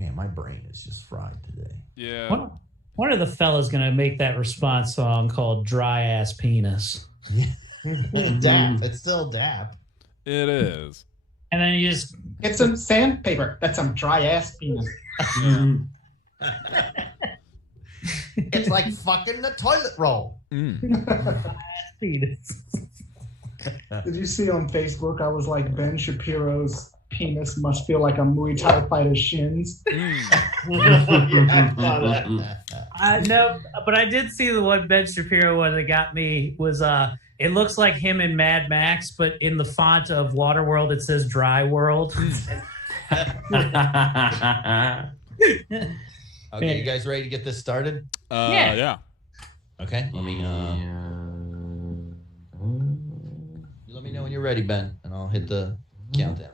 Man, my brain is just fried today. Yeah. One of the fellas going to make that response song called Dry Ass Penis. DAP. It's still DAP. It is. And then you just... Get some sandpaper. That's some dry ass penis. It's like fucking the toilet roll. Penis. Did you see on Facebook? I was like, Ben Shapiro's penis must feel like a Muay Thai fighter's shins. No, but I did see the one Ben Shapiro one that got me was it looks like him in Mad Max, but in the font of Waterworld it says Dry World. Okay, you guys ready to get this started? Yeah. Okay, let me know when you're ready, Ben, and I'll hit the countdown.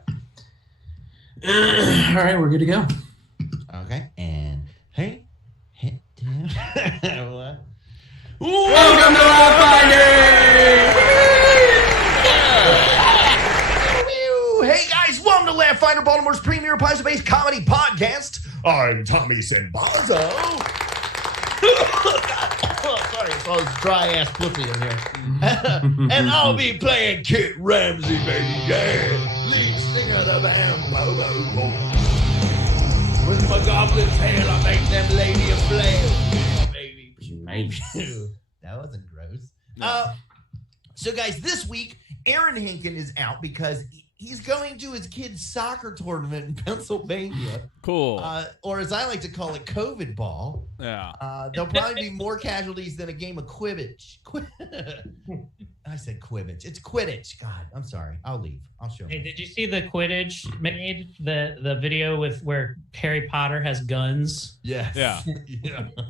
All right, we're good to go. Okay, and hey, hit down. Welcome to Laughfinder! Hey guys, welcome to Laughfinder, Baltimore's premier Paizo-based comedy podcast. I'm Tommy Senbazo. Sorry, it's all this dry ass pussy in here. And I'll be playing Kit Ramsey, baby. Yeah, lead singer of the band Bobo. With my goblin tail, I make them lady a flail. Yeah, baby. Nice. That wasn't gross. So guys, this week, Aaron Hinken is out because he's going to his kid's soccer tournament in Pennsylvania. Cool. Or as I like to call it, COVID ball. Yeah. There'll probably be more casualties than a game of Quidditch. I said Quidditch. It's Quidditch. God, I'm sorry. I'll leave. I'll show Hey, you. did you see the Quidditch made the video with where Harry Potter has guns? Yes. Yeah.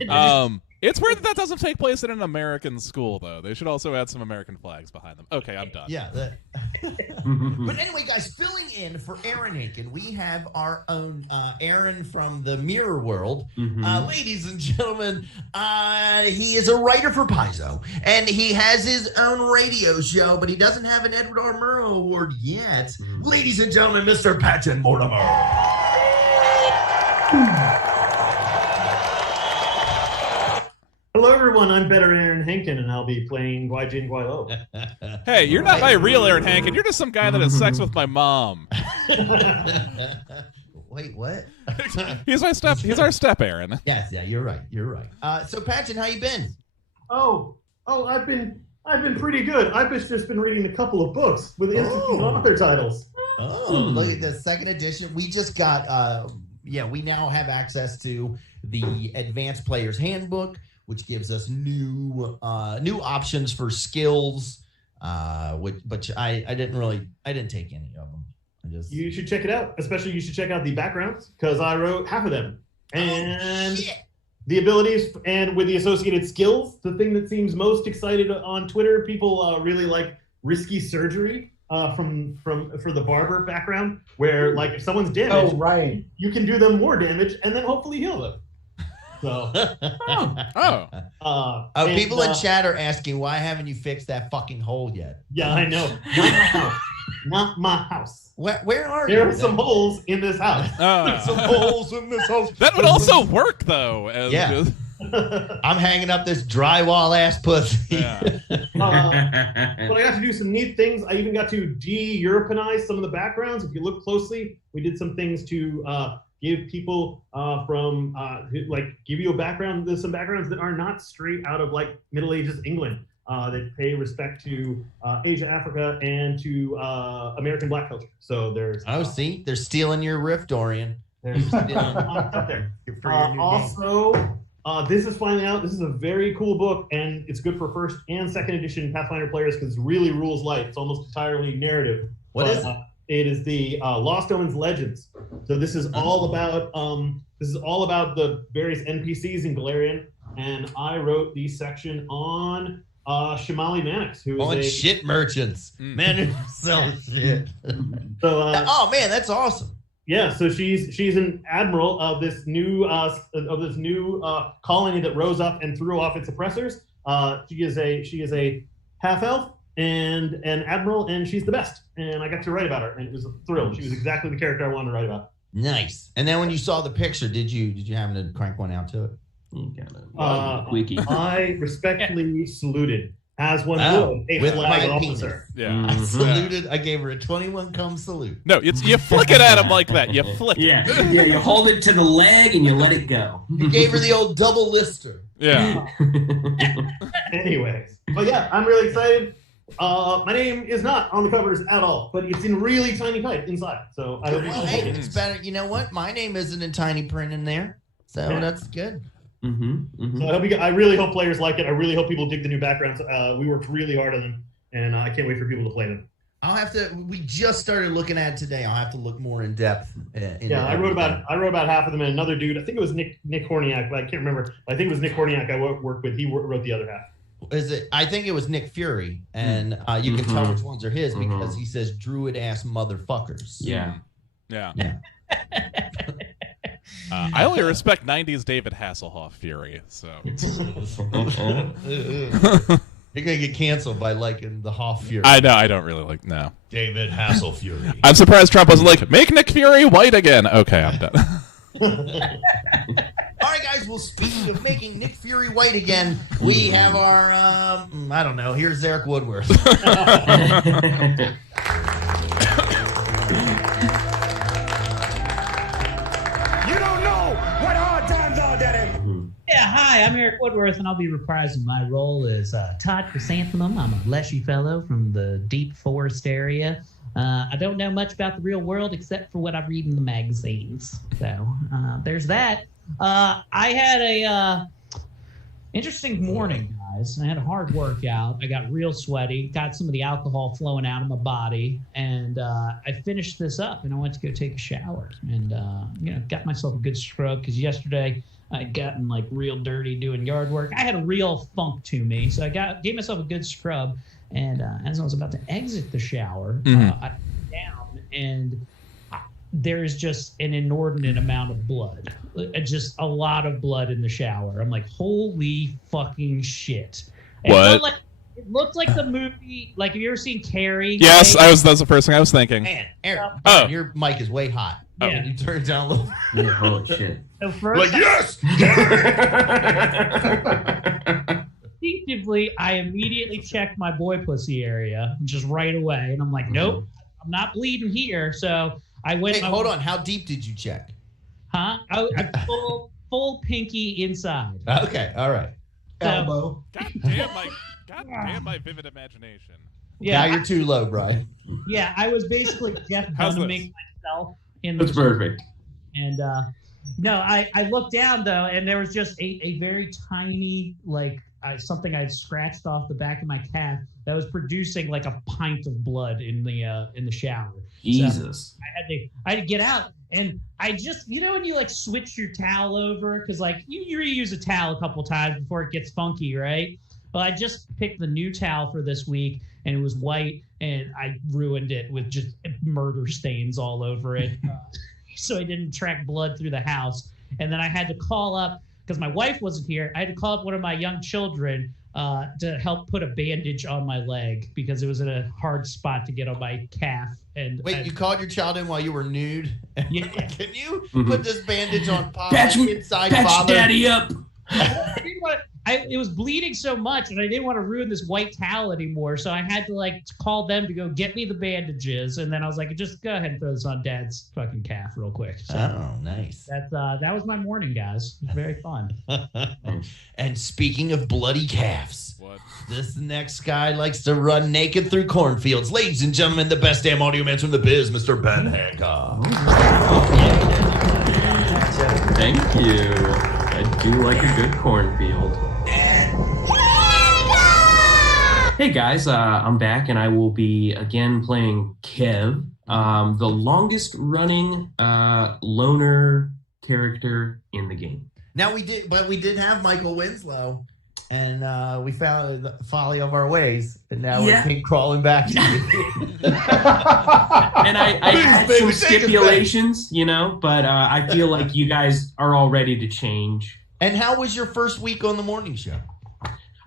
Yeah. It's weird that doesn't take place in an American school, though. They should also add some American flags behind them. Okay, I'm done. Yeah. But anyway, guys, filling in for Aaron Hinken, we have our own Aaron from the Mirror World. Ladies and gentlemen, he is a writer for Paizo, and he has his own radio show, but he doesn't have an Edward R. Murrow Award yet. Ladies and gentlemen, Mr. Patton Mortimer. Hello, everyone. I'm better Aaron Hinken, and I'll be playing Guai-Jin Guai-Lo. Hey, you're not my real Aaron Hankin. You're just some guy that has sex with my mom. Wait, what? He's our step Aaron. Yes, yeah, you're right. You're right. So, Patton, how you been? I've been pretty good. I've just been reading a couple of books with interesting author titles. Oh, look at the second edition. We just got, we now have access to the Advanced Player's Handbook, which gives us new options for skills. But I didn't take any of them. You should check it out. Especially, you should check out the backgrounds because I wrote half of them. And the abilities and with the associated skills, the thing that seems most excited on Twitter, people really like risky surgery for the barber background, where like if someone's damaged, you can do them more damage and then hopefully heal them. So, people in chat are asking, why haven't you fixed that fucking hole yet? Yeah, I know. Not my house. Where are there? There are some holes in this house. Some holes in this house. That would also work, though. I'm hanging up this drywall ass pussy. Yeah. But I got to do some neat things. I even got to de-Europeanize some of the backgrounds. If you look closely, we did some things to give people give you a background. There's some backgrounds that are not straight out of like Middle Ages England. That pay respect to Asia, Africa, and to American Black culture. So there's see, they're stealing your riff, Dorian. There's up there. This is finally out. This is a very cool book, and it's good for first and second edition Pathfinder players because it's really rules light. It's almost entirely narrative. What is it? It is the Lost Omens Legends. So this is all about the various NPCs in Galarian, and I wrote the section on Shimali Mannix, who is on shit merchants. Man, who sells shit. So, man, that's awesome. Yeah, so she's an admiral of this new colony that rose up and threw off its oppressors. She is a half elf and an admiral, and she's the best. And I got to write about her, and it was a thrill. She was exactly the character I wanted to write about. Nice. And then when you saw the picture, did you happen to crank one out to it? You got a quickie. I respectfully saluted, as one would, a with flag my officer. Yeah. I saluted. I gave her a 21 cum salute. No, you flick it at him like that. You flick it. Yeah, you hold it to the leg and you let it go. You gave her the old double lister. Yeah. Anyways, but yeah, I'm really excited. My name is not on the covers at all, but it's in really tiny type inside. So I hope you Well, can hey, it's better. You know what? My name isn't in tiny print in there, so that's good. So I really hope players like it. I really hope people dig the new backgrounds. We worked really hard on them, and I can't wait for people to play them. I'll have to. We just started looking at it today. I'll have to look more in depth. I wrote about half of them, and another dude. I think it was Nick Horniak, but I can't remember. I think it was Nick Horniak I worked with. He wrote the other half. Is it? I think it was Nick Fury, and you can tell which ones are his because he says "druid ass motherfuckers." Yeah. I only respect 90s David Hasselhoff Fury, so. You're going to get canceled by liking the Hoff Fury. I know, I don't really like, no. David Hassel Fury. I'm surprised Trump wasn't like, make Nick Fury white again. Okay, I'm done. All right, guys. Well, speaking of making Nick Fury white again, we have our, I don't know, here's Eric Woodworth. Yeah, hi, I'm Eric Woodworth, and I'll be reprising my role as Todd Chrysanthemum. I'm a leshy fellow from the deep forest area. I don't know much about the real world except for what I read in the magazines. So there's that. I had a interesting morning, guys. I had a hard workout. I got real sweaty, got some of the alcohol flowing out of my body, and I finished this up, and I went to go take a shower, and got myself a good scrub because yesterday I'd gotten like real dirty doing yard work. I had a real funk to me, so I gave myself a good scrub. And as I was about to exit the shower, I went down, and there is just an inordinate amount of blood, just a lot of blood in the shower. I'm like, holy fucking shit! What? It looked like the movie. Like, have you ever seen Carrie? Yes, that's the first thing I was thinking. Man, Eric, your mic is way hot. Yeah. Can you turn it down a little? Yeah, holy shit. So first, yes! Instinctively, I immediately checked my boy pussy area just right away, and I'm like, nope, I'm not bleeding here. So I went. Hey, hold on. How deep did you check? Huh? I full pinky inside. Okay, all right. So, Elbow. God damn my vivid imagination. yeah, Now you're too low, Brian. yeah, I was basically Jeff How's Dunhaming myself in the. That's perfect. And no, I looked down though, and there was just a very tiny something I'd scratched off the back of my calf that was producing like a pint of blood in the shower. Jesus. So I had to get out, and I just when you like switch your towel over because like you reuse a towel a couple times before it gets funky, right? Well, I just picked the new towel for this week, and it was white, and I ruined it with just murder stains all over it. So I didn't track blood through the house. And then I had to call up, because my wife wasn't here, I had to call up one of my young children to help put a bandage on my leg because it was in a hard spot to get on my calf. And Wait, you called your child in while you were nude? Yeah. Can you put this bandage on Pop Patch Father? daddy up. It was bleeding so much, and I didn't want to ruin this white towel anymore, so I had to call them to go get me the bandages, and then I was like, just go ahead and throw this on Dad's fucking calf real quick. So Oh, nice. that was my morning, guys. It was very fun. And speaking of bloody calves, What? this next guy likes to run naked through cornfields. Ladies and gentlemen, the best damn audio man from the biz, Mr. Ben Hancock. Thank you. I do like a good cornfield. Hey guys, I'm back, and I will be again playing Kev, the longest running loner character in the game. Now we did have Michael Winslow, and we found the folly of our ways, and now we came crawling back to you. And I had baby, some take us back. stipulations, but I feel like you guys are all ready to change. And how was your first week on the morning show?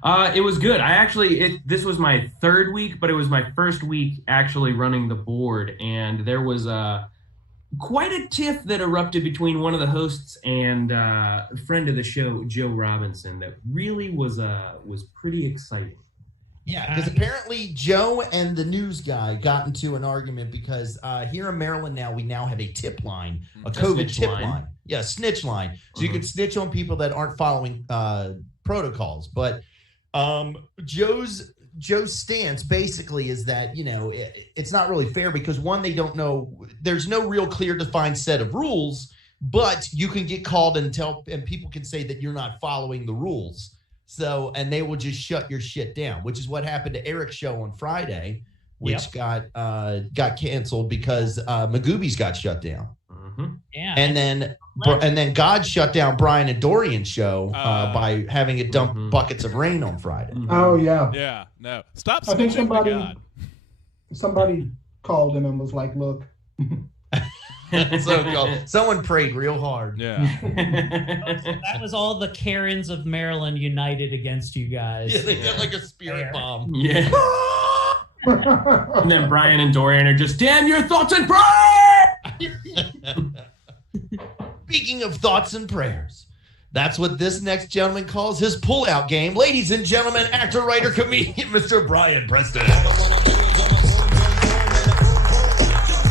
It was good. This was my third week, but it was my first week actually running the board, and there was quite a tiff that erupted between one of the hosts and a friend of the show, Joe Robinson, that really was pretty exciting. Yeah, because apparently Joe and the news guy got into an argument because here in Maryland now we now have a tip line, a COVID tip line. Yeah, snitch line. So you can snitch on people that aren't following protocols. But Joe's stance basically is that, it's not really fair because one, they don't know, there's no real clear defined set of rules, but you can get called and people can say that you're not following the rules. So, and they will just shut your shit down, which is what happened to Eric's show on Friday, which got canceled because Magooby's got shut down. Yeah. And then God shut down Brian and Dorian's show by having it dump buckets of rain on Friday. Oh yeah. Yeah. No. Stop. I think snitching to somebody called him and was like, "Look." Someone prayed real hard. Yeah. So that was all the Karens of Maryland united against you guys. Yeah, they did like a spirit bomb. Yeah. And then Brian and Dorian are just, damn your thoughts and prayers! Speaking of thoughts and prayers, that's what this next gentleman calls his pull-out game. Ladies and gentlemen, actor, writer, comedian, Mr. Brian Preston.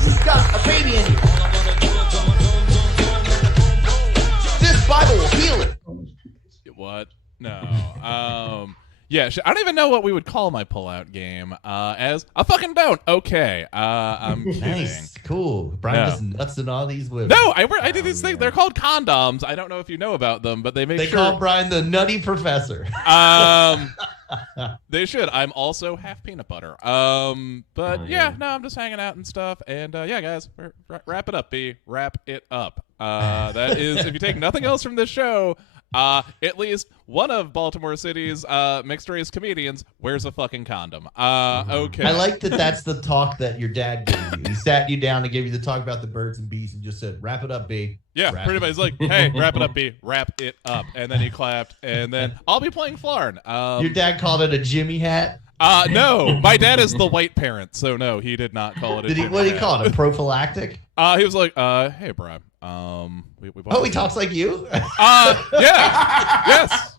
He's got a baby in you. This Bible will heal it. What? No. Yeah, I don't even know what we would call my pull-out game. As I fucking don't. Okay. I'm kidding. Nice, cool. Brian just nuts in all these women. No, I do these things. They're called condoms. I don't know if you know about them, but they call Brian the nutty professor. They should. I'm also half peanut butter. But I'm just hanging out and stuff. And guys, wrap it up, B. Wrap it up. That is, if you take nothing else from this show, at least one of Baltimore City's mixed race comedians wears a fucking condom. Okay. I like that. That's the talk that your dad gave you. He sat you down to give you the talk about the birds and bees and just said, "Wrap it up, B." Yeah, pretty much. He's like, "Hey, wrap it up, B. Wrap it up." And then he clapped, and then I'll be playing Flarn. Your dad called it a Jimmy hat? No, my dad is the white parent, so no, he did not call it a Jimmy What did he hat. call it? A prophylactic? He was like, "Hey, Brian. He talks like you?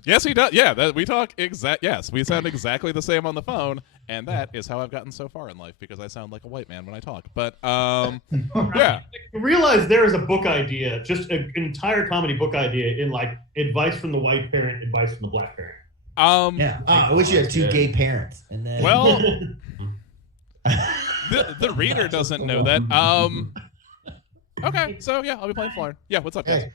Yes, he does. Yeah, we talk yes, we sound exactly the same on the phone, and that is how I've gotten so far in life because I sound like a white man when I talk. But yeah. Realize there is a book idea, just an entire comedy book idea in like advice from the white parent, advice from the black parent. I wish you had two gay parents. And then well, the reader doesn't know that. Okay, so I'll be playing Flarn. Yeah, what's up, guys?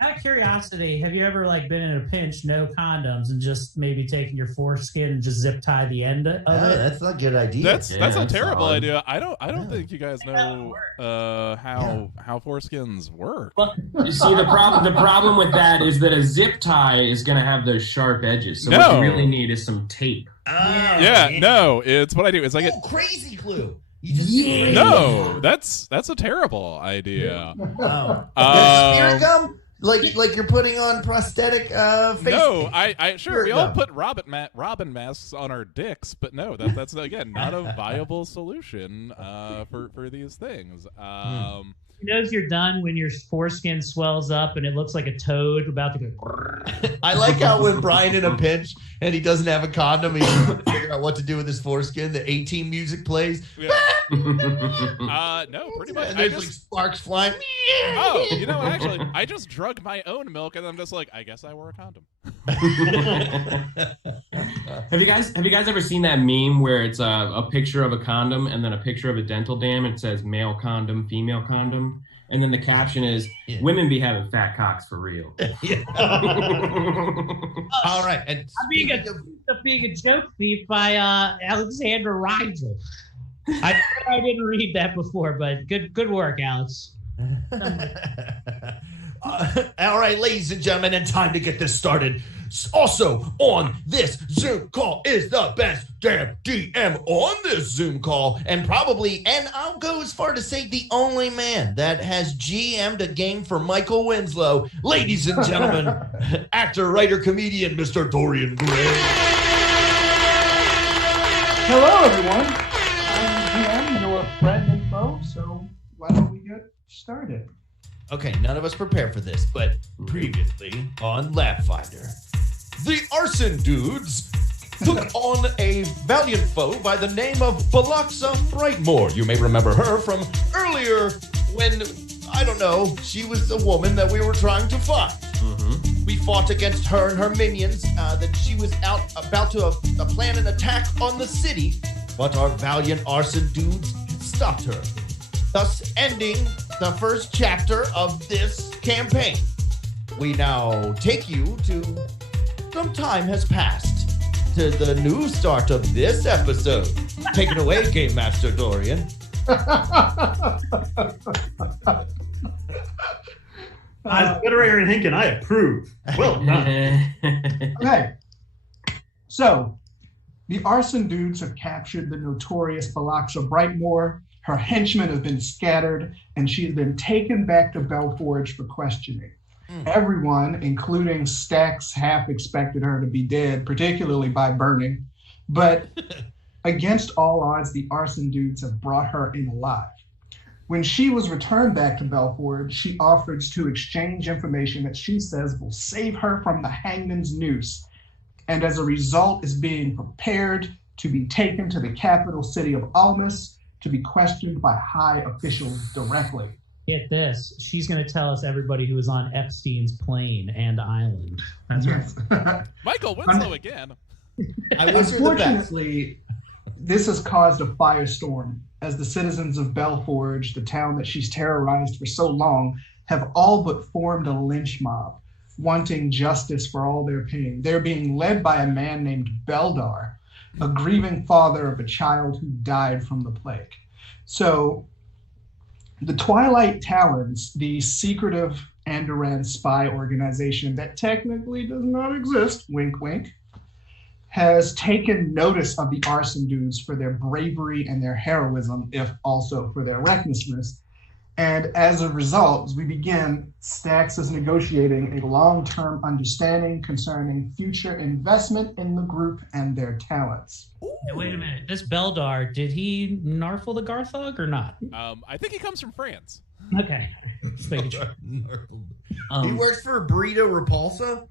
Out of curiosity, have you ever been in a pinch, no condoms, and just maybe taken your foreskin and just zip tie the end of it? That's not a good idea. That's a terrible idea. I don't think you guys know how foreskins work. Well, you see, the problem with that is that a zip tie is going to have those sharp edges. So what you really need is some tape. No, it's what I do. It's like crazy glue. No, that's a terrible idea. Spirit gum? Like you're putting on prosthetic face? No, I sure we all put Robin masks on our dicks, but no, that's again not a viable solution for these things. He knows you're done when your foreskin swells up and it looks like a toad about to go. I like how when Brian in a pinch and he doesn't have a condom, he's trying to figure out what to do with his foreskin. The 18 music plays. Yeah. No, pretty much. And there's sparks flying. Oh, actually, I just drug my own milk, and I'm just like, I guess I wore a condom. Have you guys ever seen that meme where it's a picture of a condom and then a picture of a dental dam? It says male condom, female condom, and then the caption is women be having fat cocks for real. All right, and being a joke thief by Alexander Rigel. I didn't read that before, but good work, Alex. All right, ladies and gentlemen, and time to get this started. Also on this Zoom call is the best damn DM on this Zoom call, and I'll go as far to say the only man that has GM'd a game for Michael Winslow. Ladies and gentlemen, actor, writer, comedian, Mr. Dorian Gray. Hello, everyone. I'm GM, your friend and foe, so why don't we get started. Okay, none of us prepared for this, but previously on Laughfinder, the arson dudes took on a valiant foe by the name of Balaxa Brightmore. You may remember her from earlier when, I don't know, she was the woman that we were trying to find. Mm-hmm. We fought against her and her minions, that she was out about to plan an attack on the city, but our valiant arson dudes stopped her, thus ending the first chapter of this campaign. We now take you to some time has passed to the new start of this episode. Take it away, Game Master Dorian. As Federator and Hinkin, I approve. Well done. Okay. So, the arson dudes have captured the notorious Balaxa Brightmore. Her henchmen have been scattered, and she has been taken back to Belforge for questioning. Everyone, including Stax, half expected her to be dead, particularly by burning. But against all odds, the arson dudes have brought her in alive. When she was returned back to Belforge, she offers to exchange information that she says will save her from the hangman's noose, and as a result is being prepared to be taken to the capital city of Almas to be questioned by high officials directly. Get this. She's going to tell us everybody who was on Epstein's plane and island. That's right. Michael Winslow again. Unfortunately, this has caused a firestorm as the citizens of Belforge, the town that she's terrorized for so long, have all but formed a lynch mob, wanting justice for all their pain. They're being led by a man named Beldar, a grieving father of a child who died from the plague. So the Twilight Talons, the secretive Andoran spy organization that technically does not exist, wink, wink, has taken notice of the arson dudes for their bravery and their heroism, if also for their recklessness. And as a result, as we begin, Stax is negotiating a long-term understanding concerning future investment in the group and their talents. Hey, wait a minute. This Beldar, did he narfle the Garthog or not? I think he comes from France. Okay. Just making sure. He works for Burrito Repulsa?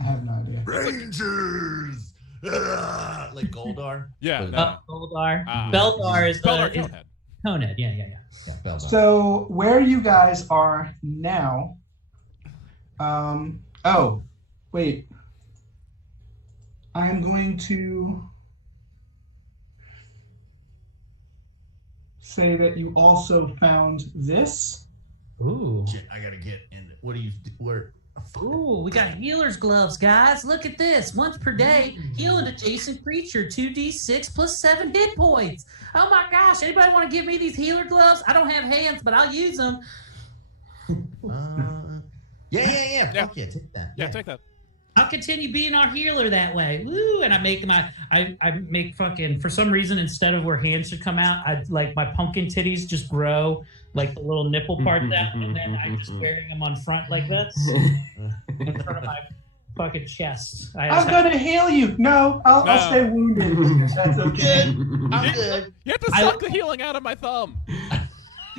I have no idea. Rangers! Like Goldar? Yeah. No. Beldar. Beldar is Beldar the... Conehead. Conehead, yeah. Beldar. So where you guys are now, oh, wait. I'm going to say that you also found this. Ooh. Shit, I gotta get in. What do you, where? Ooh, we got healer's gloves, guys. Look at this. Once per day, heal an adjacent creature 2d6 plus 7 hit points. Oh my gosh, anybody want to give me these healer gloves? I don't have hands, but I'll use them. Yeah. Fuck yeah, take that. Yeah, take that. I'll continue being our healer that way. Woo! And I make fucking, for some reason, instead of where hands should come out, I like my pumpkin titties just grow like the little nipple part out, and then I'm just wearing them on front like this in front of my fucking chest. I'm gonna heal you. No, I'll stay wounded. That's okay. I'm good. You have to suck the healing out of my thumb.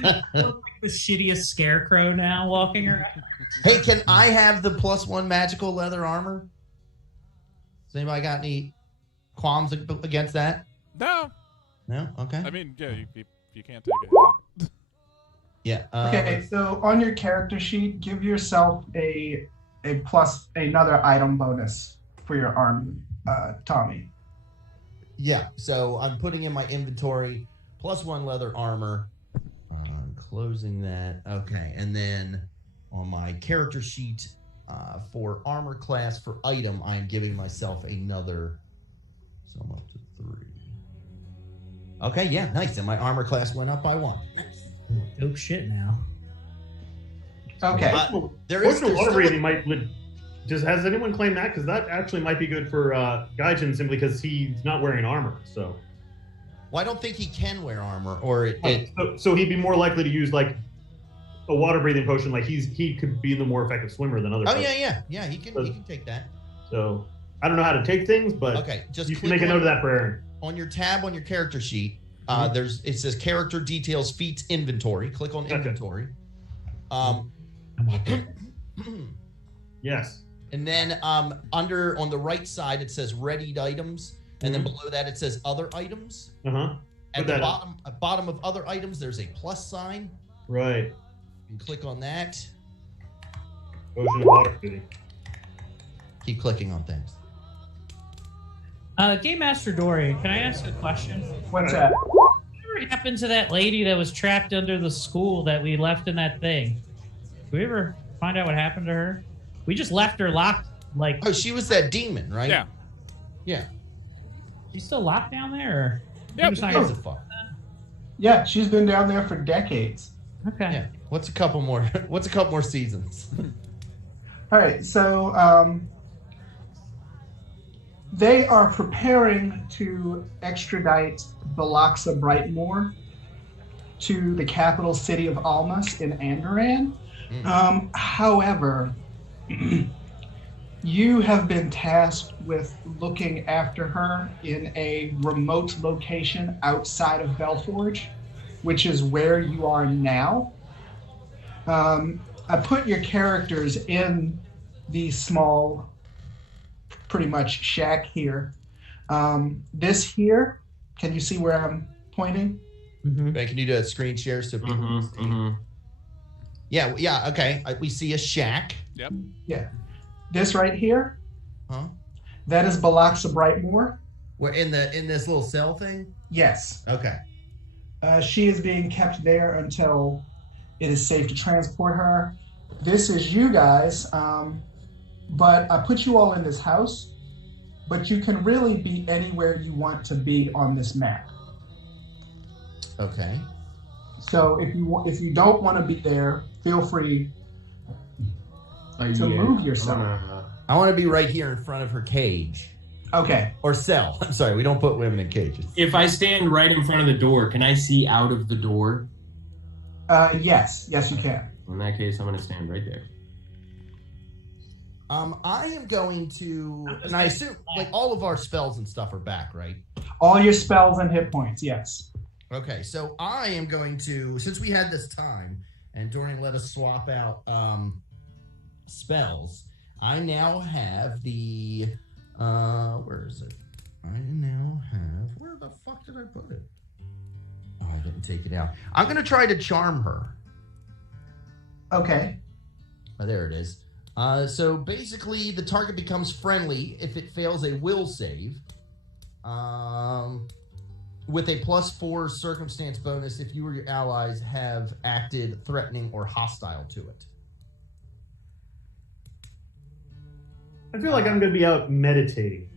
I look like the shittiest scarecrow now walking around. Hey, can I have the +1 magical leather armor? Does anybody got any qualms against that? No. No? Okay. I mean, yeah, you can't take it. Yeah. Okay, so on your character sheet, give yourself a plus another item bonus for your arm, Tommy. Yeah, so I'm putting in my inventory +1 leather armor. Closing that. Okay, and then on my character sheet for armor class for item, I'm giving myself another. So I'm up to 3. Okay, yeah, nice. And my armor class went up by 1. Dope shit now. Okay. There's water breathing has anyone claimed that? Because that actually might be good for Gaijin simply because he's not wearing armor. So. Well, I don't think he can wear armor, or so he'd be more likely to use like a water breathing potion. Like he could be the more effective swimmer than other. Oh yeah. He can take that. So I don't know how to take things, but okay, just you can make a note of that for Aaron. On your tab on your character sheet, It says character details, feats, inventory. Click on inventory. Yes. And then on the right side it says readied items, and then below that it says other items. At the bottom of other items, there's a plus sign. Right. You click on that. Ocean of water. Keep clicking on things. Game Master Dorian, can I ask a question? What's that? Whatever happened to that lady that was trapped under the school that we left in that thing? Did we ever find out what happened to her? We just left her locked, like... Oh, she was that demon, right? Yeah. Yeah. She's still locked down there? Or... Yep. Who gives a fuck? Yeah, she's been down there for decades. Okay. Yeah. What's a couple more seasons? All right, so they are preparing to extradite Balaxa Brightmoor to the capital city of Almas in Andoran. However, you have been tasked with looking after her in a remote location outside of Belforge, which is where you are now. I put your characters in the small, pretty much shack here. This here, can you see where I'm pointing? Ben, can you do a screen share so people can see? Yeah, okay. We see a shack. Yep. Yeah. This right here, Huh? that is Balaxa Brightmoor. We're in this little cell thing? Yes. Okay. She is being kept there until it is safe to transport her. This is you guys, but I put you all in this house, but you can really be anywhere you want to be on this map. Okay. So if you don't want to be there, feel free to move yourself. I want to be right here in front of her cage. Okay. Or cell. I'm sorry, we don't put women in cages. If I stand right in front of the door, can I see out of the door? Yes, you can. In that case, I'm going to stand right there. I am going to, and I assume like all of our spells and stuff are back, right? All your spells and hit points, yes. Okay, so I am going to, since we had this time, and Dorian let us swap out spells, I now have the, where is it? Where the fuck did I put it? Oh, I didn't take it out. I'm going to try to charm her. Okay. Oh, there it is. So basically, the target becomes friendly if it fails a will save. With a +4 circumstance bonus if you or your allies have acted threatening or hostile to it. I feel like I'm going to be out meditating.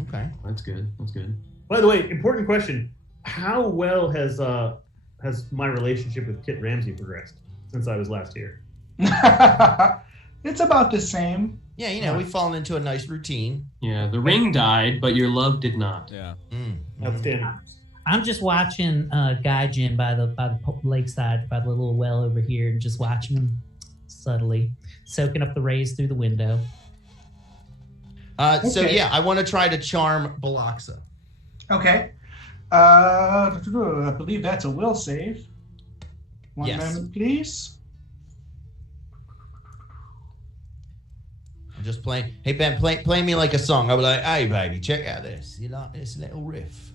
Okay. That's good. By the way, important question. How well has my relationship with Kit Ramsey progressed since I was last here? It's about the same. Yeah, we've fallen into a nice routine. Yeah, the ring died, but your love did not. Yeah. Outstanding. I'm just watching Gaijin by the lakeside, by the little well over here, and just watching him subtly, soaking up the rays through the window. So yeah, I want to try to charm Balaxa. Okay. I believe that's a will save. One Yes. moment, please. I'm just playing. Hey Ben, play me like a song. I'll be like, hey baby, check out this. You like this little riff?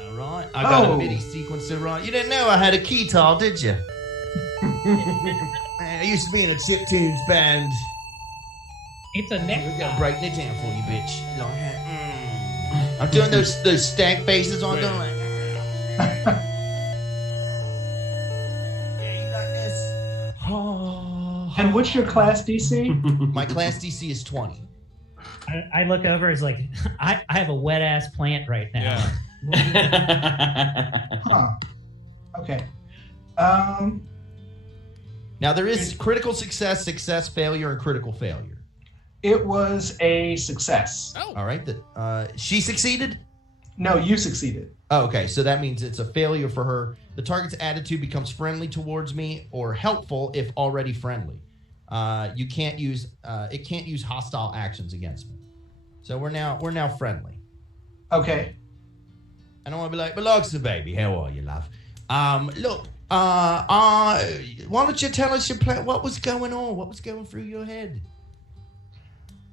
All right, I got a MIDI sequencer right. You didn't know I had a keytar, did you? I used to be in a chiptunes band. It's a neck. We're gonna break it down for you, bitch. I'm doing those stank faces on them. Like, yeah, you like this? Oh. And what's your class DC? My class DC is 20. I look over. It's like I have a wet ass plant right now. Yeah. Huh. Okay. Now there is critical success, success failure, and critical failure. It was a success. Oh. All right. She succeeded? No, you succeeded. Oh, okay. So that means it's a failure for her. The target's attitude becomes friendly towards me or helpful if already friendly. It can't use hostile actions against me. So we're now friendly. Okay. And I want to be like, Biloxi, baby, how are you, love? Look, why don't you tell us your plan? What was going on? What was going through your head?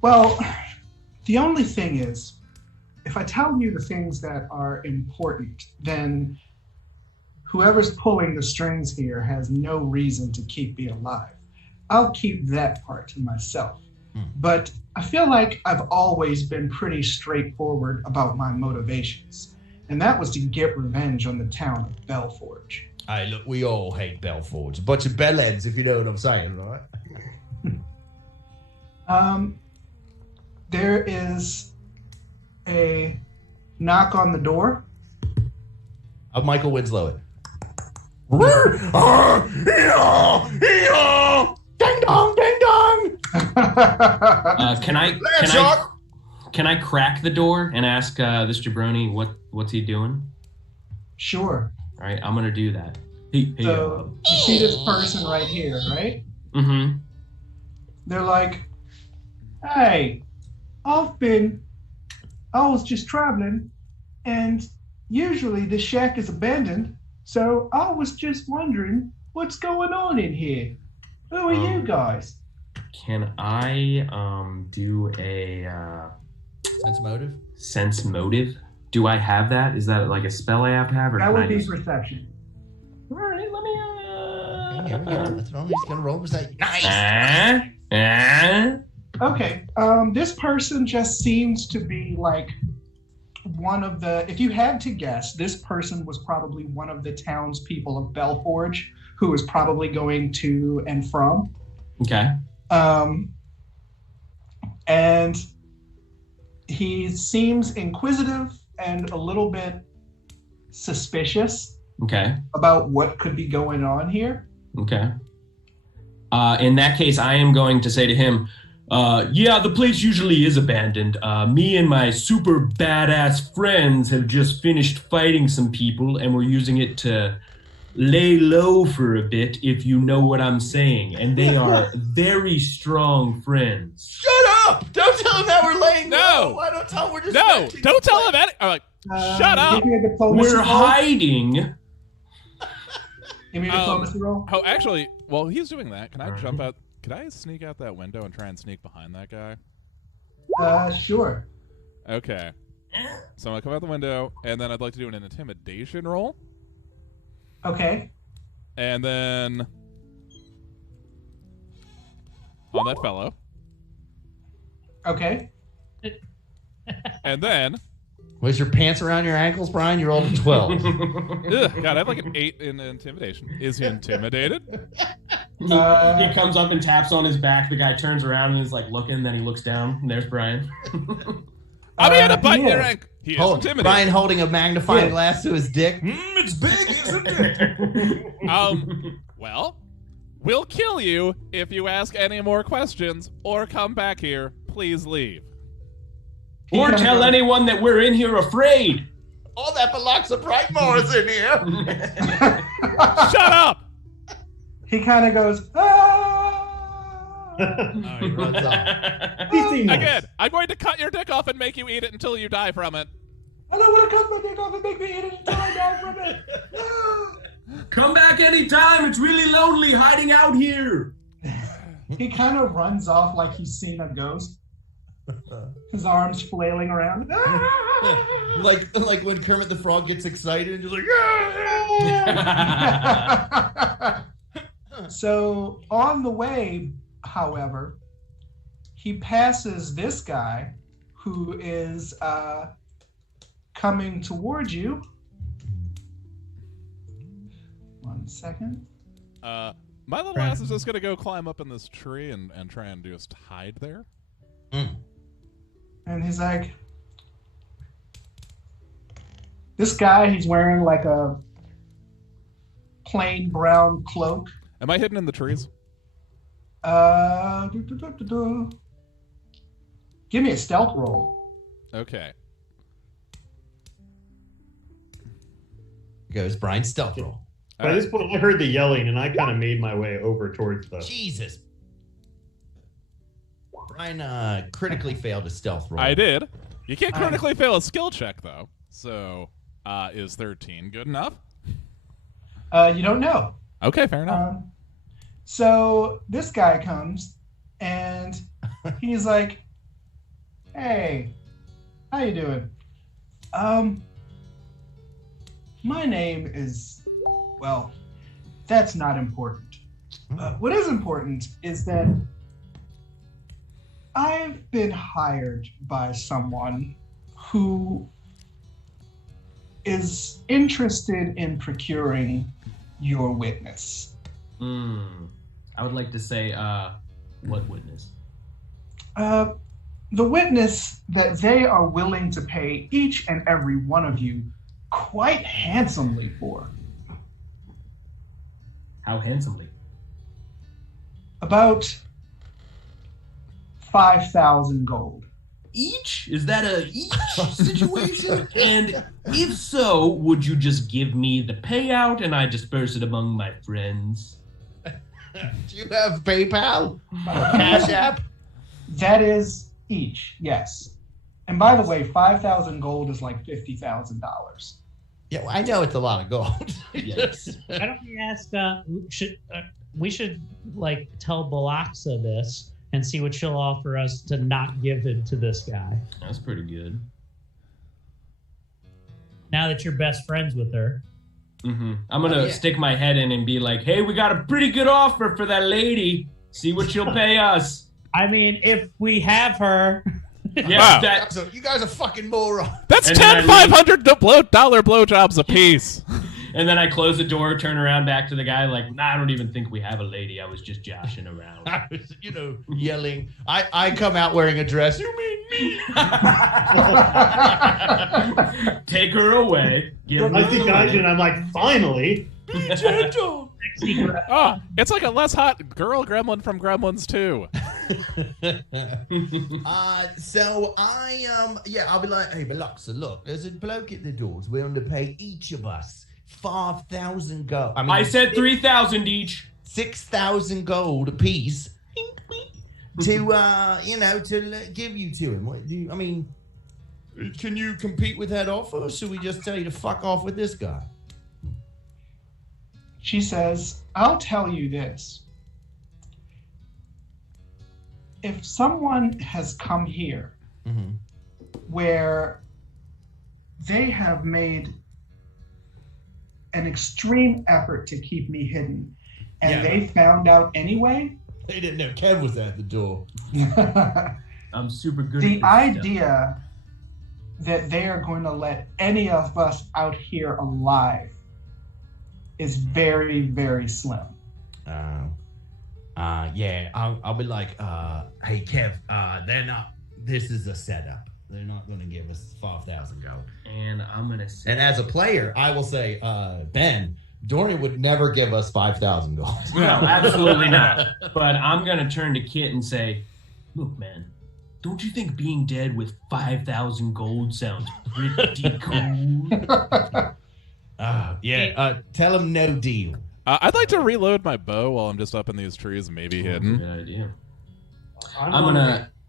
Well, the only thing is, if I tell you the things that are important, then whoever's pulling the strings here has no reason to keep me alive. I'll keep that part to myself. But I feel like I've always been pretty straightforward about my motivations. And that was to get revenge on the town of Belforge. Hey, look, we all hate Belforge. A bunch of bellheads, if you know what I'm saying, right? There is a knock on the door. Of Michael Winslow. Ding dong, ding dong. Can I crack the door and ask this jabroni what's he doing? Sure. All right, I'm gonna do that. So you see this person right here, right? Mm-hmm. They're like, hey, I was just traveling, and usually the shack is abandoned, so I was just wondering what's going on in here. Who are you guys? Can I do a sense motive? Do I have that? Is that like a spell I have to have, or That would be just... perception. All right, let me. Here we go. That's what he's gonna roll. Nice. Okay. This person just seems to be like one of the. If you had to guess, this person was probably one of the townspeople of Belforge who was probably going to and from. Okay. And he seems inquisitive and a little bit suspicious. Okay. About what could be going on here. Okay. In that case, I am going to say to him, yeah, the place usually is abandoned. Me and my super badass friends have just finished fighting some people, and we're using it to lay low for a bit, if you know what I'm saying. And they are very strong friends. Shut up! Don't tell him that we're laying low. No! Don't tell him we're just No! Don't tell him anything! Like, shut up! We're hiding. Give me a diplomacy roll. Oh, actually, while he's doing that, can I jump out? Could I sneak out that window and try and sneak behind that guy? Sure. Okay. So I'm gonna come out the window, and then I'd like to do an intimidation roll. Okay. And then on that fellow. Okay. And then was your pants around your ankles, Brian? You rolled a 12. ugh, God, I have like an 8 in intimidation. Is he intimidated? He comes up and taps on his back. The guy turns around and is like looking. Then he looks down, and there's Brian. I'm here to bite your ankle. He is intimidated. Brian holding a magnifying glass to his dick. It's big, isn't it? Well, we'll kill you if you ask any more questions or come back here. Please leave. Or tell anyone that we're in here afraid. All that belongs to Brightmore is in here. Shut up! He kind of goes, ah! Oh, he runs off. Again, I'm going to cut your dick off and make you eat it until you die from it. I don't want to cut my dick off and make me eat it until I die from it. Come back anytime. It's really lonely hiding out here. He kind of runs off like he's seen a ghost. His arms flailing around. like when Kermit the Frog gets excited and just like, So on the way, however, he passes this guy who is coming towards you. 1 second. My little ass is just going to go climb up in this tree and try and just hide there. And he's like, this guy, he's wearing like a plain brown cloak. Am I hidden in the trees? Give me a stealth roll. Okay. Goes Brian's stealth roll. By this point, I heard the yelling, and I kind of made my way over towards the... Jesus. Brian critically failed a stealth roll. I did. You can't critically fail a skill check, though. So... Is 13 good enough? You don't know. Okay, fair enough. So this guy comes and he's like, "Hey, how you doing? My name is, well, that's not important. What is important is that I've been hired by someone who is interested in procuring your witness." I would like to say, what witness? The witness that they are willing to pay each and every one of you quite handsomely for. How handsomely? About 5,000 gold. Each? Is that a each situation? And if so, would you just give me the payout and I disperse it among my friends? Do you have PayPal or Cash App? That is each, yes. And by the way, 5,000 gold is like $50,000. Yeah, well, I know it's a lot of gold. Yes. Why don't we ask? We should like tell Balaxa this and see what she'll offer us to not give it to this guy. That's pretty good. Now that you're best friends with her. I'm gonna stick my head in and be like, "Hey, we got a pretty good offer for that lady. See what she'll pay us." I mean, if we have her. Yeah, Wow. You guys are fucking morons. That's And 10 then I $500 blowjobs a piece. And then I close the door, turn around back to the guy, like, "Nah, I don't even think we have a lady. I was just joshing around." I was, yelling. I come out wearing a dress. You mean me? Take her away. I see Gaijin and I'm like, finally. Be gentle. Oh, it's like a less hot girl gremlin from Gremlins 2. So I'll be like, "Hey, Balaxa, look, there's a bloke at the doors willing to pay each of us 5,000 gold. I said 3,000 each. 6,000 gold apiece to give you to him. What do you? I mean, can you compete with that offer, or should we just tell you to fuck off with this guy?" She says, "I'll tell you this. If someone has come here where they have made an extreme effort to keep me hidden and they found out anyway." They didn't know Kev was at the door. I'm super good The at this idea that they are going to let any of us out here alive is very, very slim. I'll be like, "Hey, Kev, they're not. This is a setup. They're not going to give us 5,000 gold." And I'm going to say... And as a player, I will say, Ben, Dorian would never give us 5,000 gold. No, absolutely not. But I'm going to turn to Kit and say, "Look, man, don't you think being dead with 5,000 gold sounds pretty cool?" Tell him no deal. I'd like to reload my bow while I'm just up in these trees, maybe hidden. Good idea.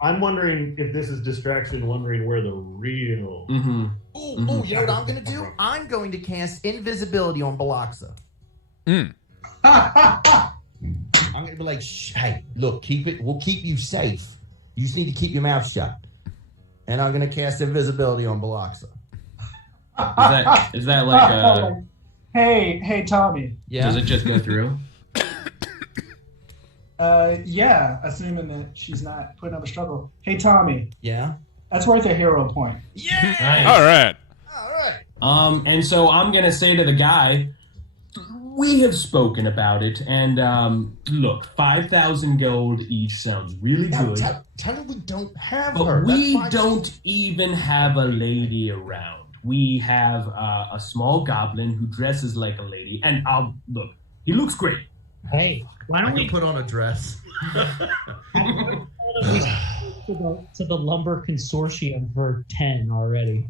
I'm wondering if this is distraction, wondering where the real. You know what I'm going to do? I'm going to cast invisibility on Balaxa. I'm going to be like, "Hey, look, keep it. We'll keep you safe. You just need to keep your mouth shut." And I'm going to cast invisibility on Balaxa. Is that like a... Hey, Tommy. Yeah. Does it just go through? Yeah, assuming that she's not putting up a struggle. Hey, Tommy. Yeah. That's worth a hero point. Yeah. Nice. All right. And so I'm going to say to the guy, we have spoken about it, and look, 5,000 gold each sounds really good. Tell her we don't have But her. we don't even have a lady around. We have a small goblin who dresses like a lady, and look, he looks great. Hey, why I don't can we put on a dress. to the lumber consortium for 10 already?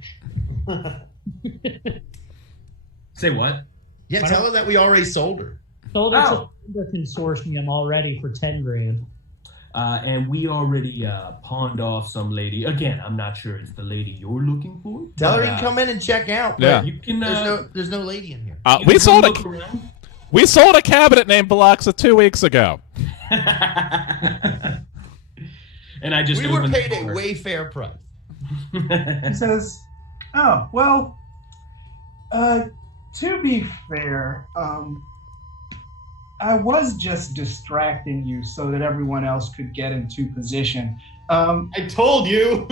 Say what? Yeah, tell her that we already sold her. Sold it to the lumber consortium already for 10 grand. and we already pawned off some lady. Again, I'm not sure it's the lady you're looking for. Tell her but, you can come in and check out. Yeah. You can. There's no lady in here. We sold look around. We sold a cabinet named Biloxa 2 weeks ago. And I just We were opened the paid a door. way fair price. He says, "Oh well. To be fair, I was just distracting you so that everyone else could get into position. I told you.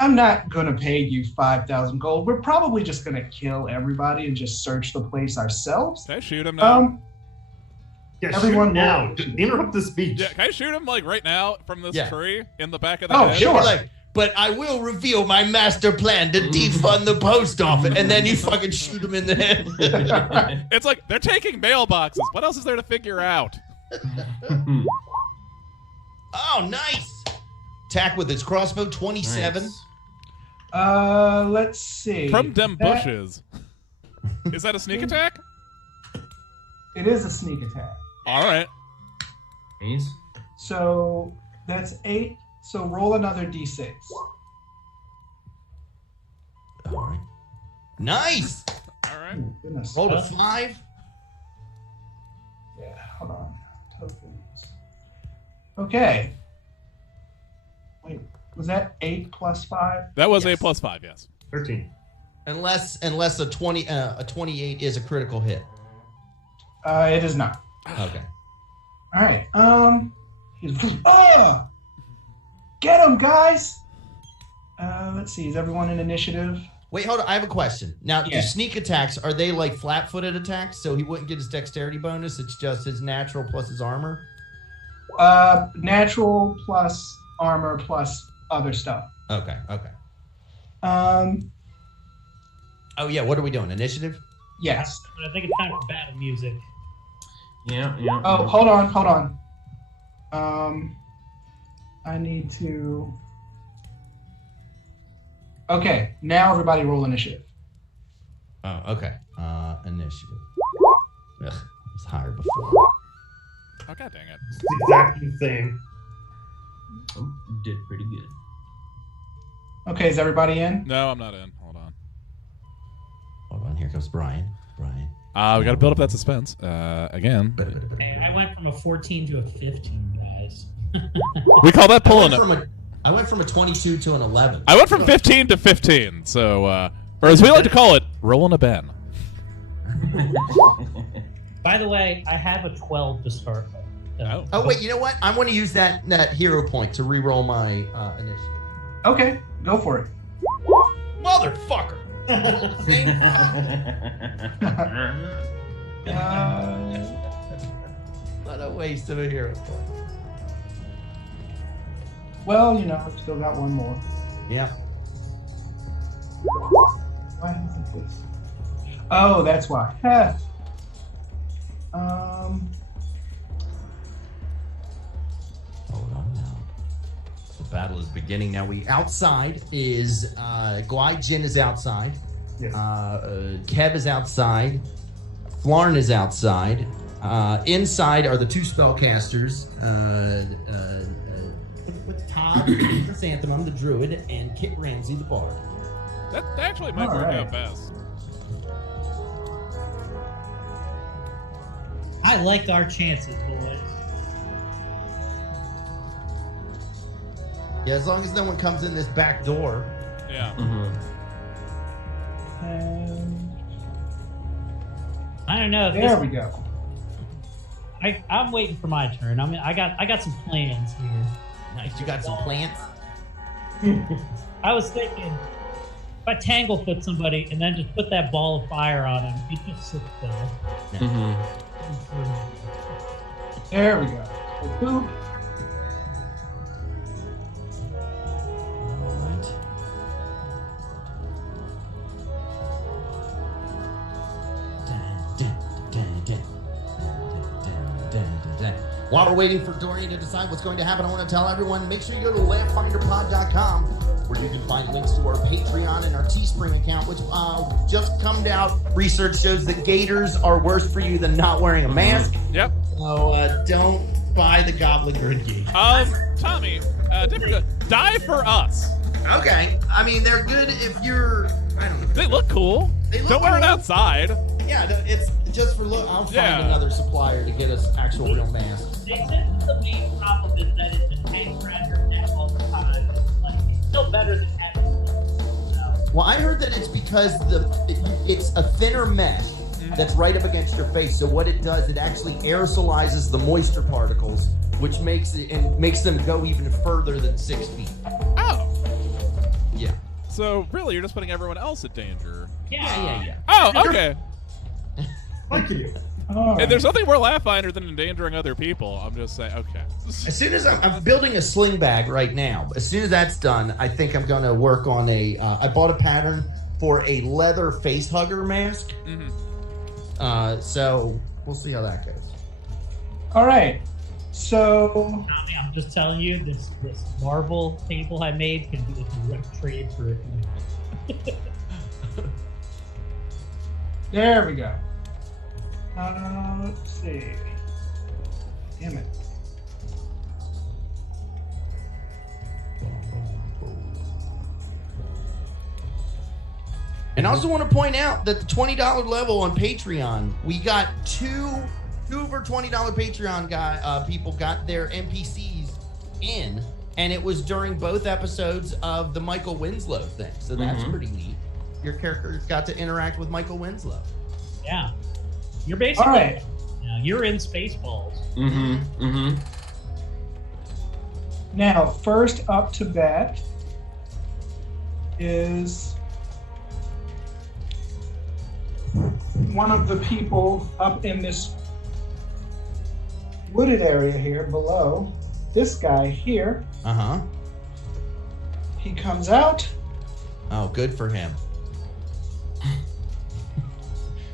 I'm not gonna pay you 5,000 gold. We're probably just gonna kill everybody and just search the place ourselves. Can I shoot him now? Yeah, Everyone shoot now. Just interrupt the speech. Yeah, can I shoot him like right now from this tree in the back of the Oh, head? sure. Like, but I will reveal my master plan to defund the post office, and then you fucking shoot him in the head. It's like they're taking mailboxes. What else is there to figure out? Oh, nice! Attack with his crossbow, 27. Nice. Let's see. From them That- bushes. Is that a sneak attack? It is a sneak attack. All right. Nice. So that's 8. So roll another d6. All right. Nice! All right. Oh, goodness. Rolled a 5. Yeah, hold on. Tokens. Okay. Wait, was that 8 plus 5? That was Yes. a +5, yes. 13. Unless a 28 is a critical hit. It is not. Okay. All right. Get him, guys. Let's see. Is everyone in initiative? Wait, hold on. I have a question. Now, Yeah. the sneak attacks, are they like flat-footed attacks? So he wouldn't get his dexterity bonus. It's just his natural plus his armor? Natural plus armor plus other stuff. Okay. Oh, yeah. What are we doing? Initiative? Yes. I think it's time for battle music. Yeah. Oh, hold on. I need to. Okay, now everybody roll initiative. Oh, okay. Initiative. Ugh, it was higher before. Oh, god dang it. It's exactly the same. Oh, you did pretty good. Okay, is everybody in? No, I'm not in. Hold on. Here comes Brian. We gotta build up that suspense. Again. Okay, I went from a 14 to a 15, guys. We call that pulling it. I went from a 22 to an 11. I went from 15 to 15, so, or as we like to call it, rolling a Ben. By the way, I have a 12 to start with. So- Oh, wait, you know what? I'm going to use that hero point to re-roll my initiative. Okay, go for it. Motherfucker! What a waste of a hero point. Well, I've still got one more. Yeah. Why isn't this? Oh, that's why. Huh. Hold on now. The battle is beginning now. Outside is Glide Jin is outside. Yes. Kev is outside. Flarn is outside. Inside are the two spellcasters. With Todd, the Chrysanthemum, the Druid, and Kit Ramsey, the Bard. That actually might All work right. out best. I like our chances, boys. Yeah, as long as no one comes in this back door. Yeah. And I don't know. If there we go. I'm waiting for my turn. I got some plans here. Nice. You got some plants? I was thinking, if I tanglefoot somebody and then just put that ball of fire on him, he just sits there. There we go. So boop. Alright. While we're waiting for Dorian to decide what's going to happen, I want to tell everyone, make sure you go to laughfinderpod.com where you can find links to our Patreon and our Teespring account, which just come out. Research shows that gators are worse for you than not wearing a mask. Yep. So don't by the Goblin Grenade? Tommy, die for us. Okay. I mean, they're good if you're. I don't know. They look cool. Don't wear it outside. Yeah, it's just for look. I'll find Yeah. another supplier to get us actual real masks. They said the main problem is that it's been hanging around your neck all the time. Like, it's still better than having it. Well, I heard that it's because it's a thinner mesh that's right up against your face. So what it does, it actually aerosolizes the moisture particles, which makes them go even further than 6 feet. Oh. Yeah. So really, you're just putting everyone else at danger. Yeah. Oh, okay. Like you. And there's nothing more Laughfinder than endangering other people. I'm just saying, okay. As soon as I'm building a sling bag right now, as soon as that's done, I think I'm going to work on I bought a pattern for a leather face hugger mask. Mm-hmm. So we'll see how that goes. All right. So Tommy, I'm just telling you, this marble table I made can be a direct trade for it. there we go. Let's see. Damn it. And I also want to point out that the $20 level on Patreon, we got two of our $20 Patreon people got their NPCs in, and it was during both episodes of the Michael Winslow thing. So that's pretty neat. Your character got to interact with Michael Winslow. Yeah. You're basically, All right. You're in Spaceballs. Now, first up to bat is one of the people up in this wooded area here below. This guy here. Uh-huh. He comes out. Oh, good for him.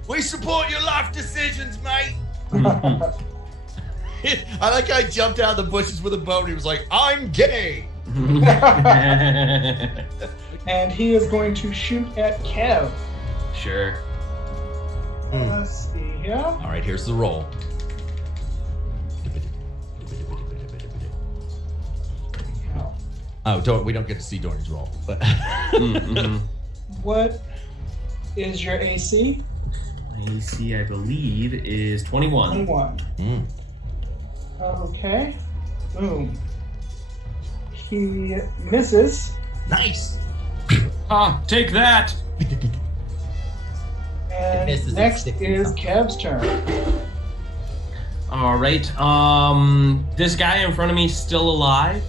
We support your life decisions, mate. I like how I jumped out of the bushes with a bow and he was like, I'm gay. And he is going to shoot at Kev. Sure. Let's see here. All right, here's the roll. Oh, we don't get to see Dorney's roll. But What is your AC? AC, I believe, is 21. 21. Okay. Boom. He misses. Nice. Ah, take that! And misses, next it sticks is out. Kev's turn. All right. This guy in front of me still alive?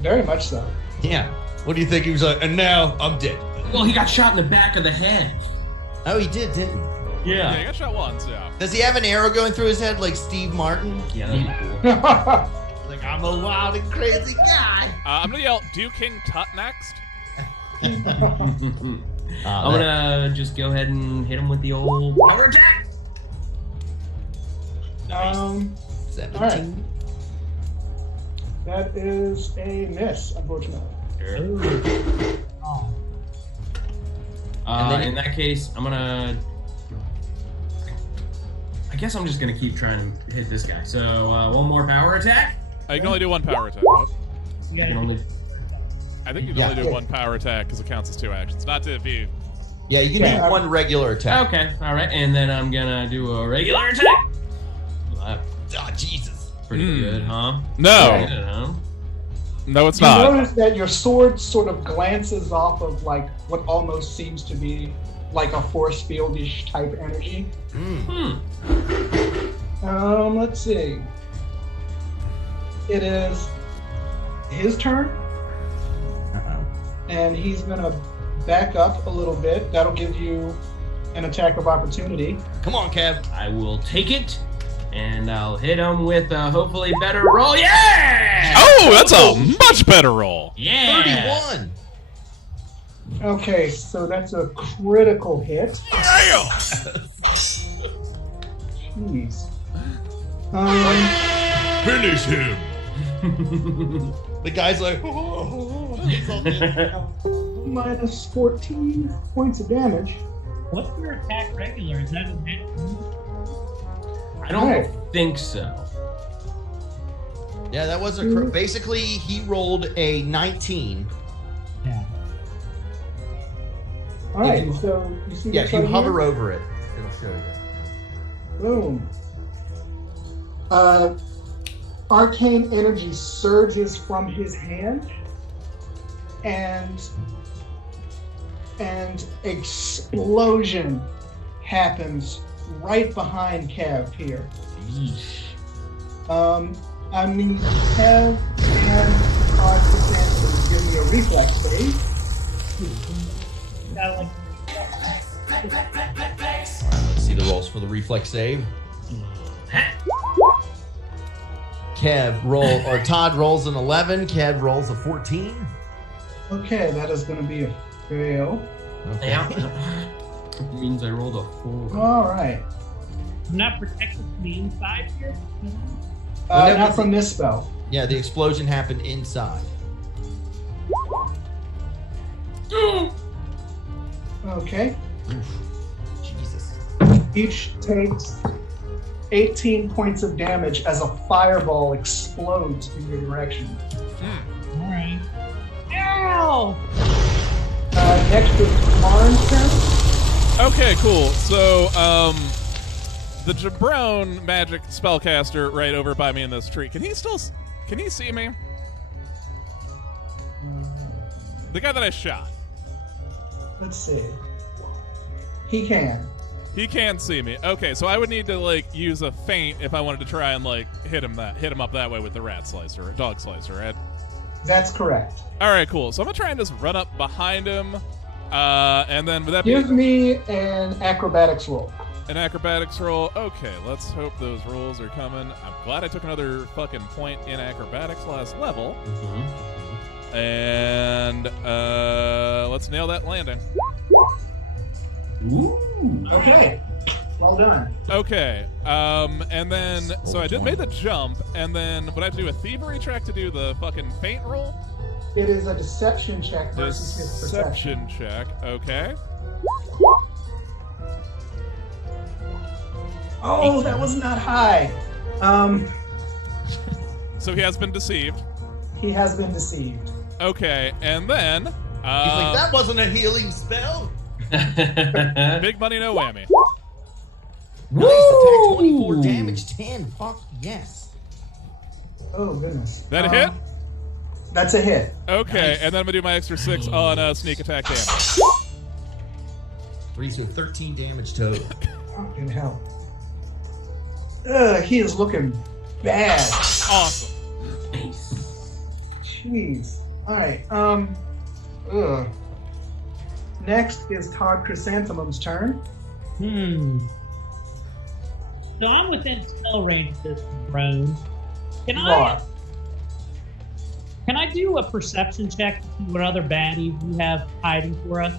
Very much so. Yeah. What do you think? He was like, and now I'm dead. Well, he got shot in the back of the head. Oh, he did, didn't he? Yeah, you got shot once, yeah. Does he have an arrow going through his head like Steve Martin? Yeah, that'd be cool. Like, I'm a wild and crazy guy. I'm gonna yell, do King Tut next? I'm gonna just go ahead and hit him with the old power attack. Nice. 17. All right. That is a miss, unfortunately. Sure. Oh. And then- In that case, I guess I'm just gonna keep trying to hit this guy. So one more power attack. You can only do one power attack. What? You I gotta can only- I think you can Yeah. only do one power attack because it counts as 2 actions. Not to be. Yeah, you can do one regular attack. Okay, all right, and then I'm gonna do a regular attack. Well, that's Oh, Jesus. pretty good, huh? No. Pretty good, huh? No, it's You not. notice that your sword sort of glances off of like what almost seems to be like a force field-ish type energy. Let's see. It is his turn, Uh-oh. and he's gonna back up a little bit. That'll give you an attack of opportunity. Come on, Kev. I will take it, and I'll hit him with a hopefully better roll. Yeah! Oh, that's a much better roll. Yeah! 31. Okay, so that's a critical hit. Jeez. Finish him. The guy's like, minus 14 points of damage. What's your attack regular? Is that an attack? I don't Right. think so. Yeah, that was basically he rolled a 19. Yeah. All right, you- so you see Yeah, this if you right hover here? over it, it'll show you. Boom. Arcane energy surges from his hand, and explosion happens right behind Kev here. I need Kev and Chrysanthemum to give me a reflex save. Let's see the rolls for the reflex save. Todd rolls an 11. Kev rolls a 14. Okay, that is going to be a fail. Okay. It means I rolled a 4. All right. I'm not protected from the inside here. Not from this spell. Yeah, the explosion happened inside. Okay. Jesus. Each takes 18 points of damage as a fireball explodes in your direction. All right. Ow! Next is Marn's turn. Okay, cool. So, the Jabron magic spellcaster right over by me in this tree. Can he see me? The guy that I shot. Let's see. He can. He can see me. Okay, so I would need to use a feint if I wanted to try and hit him up that way with the rat slicer, dog slicer, right? That's correct. All right, cool. So I'm gonna try and just run up behind him, and then would that Give be me an acrobatics roll. an acrobatics roll? Okay, let's hope those rolls are coming. I'm glad I took another fucking point in acrobatics last level, and let's nail that landing. Ooh. Okay. Well done. Okay, and then so I made the jump, and then would I have to do a thievery check to do the fucking feint roll? It is a deception check versus his perception. Deception check. Okay. Oh, that was not high. So he has been deceived. He has been deceived. Okay, and then He's like, that wasn't a healing spell. big money, no whammy. Nice attack, 24 damage, 10. Fuck yes. Oh goodness. That a hit? That's a hit. Okay, Nice. and then I'm gonna do my extra 6 on sneak attack damage. 3, so 13 damage total. Fucking hell. He is looking bad. Awesome. Jeez. All right. Next is Todd Chrysanthemum's turn. So I'm within spell range of this drone. Can You I are. Can I do a perception check to see what other baddies you have hiding for us?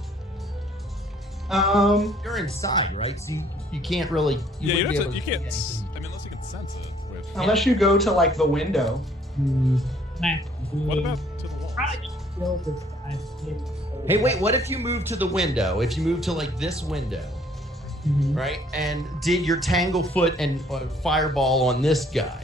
You're inside, right? So you can't really. Yeah, wouldn't be able to you see can't. anything. I mean, unless you can sense it. Which, Unless you go to like the window. what about to the wall? Probably just kill this guy. Hey, wait. What if you move to the window? If you move to like this window, right, and did your tanglefoot and fireball on this guy?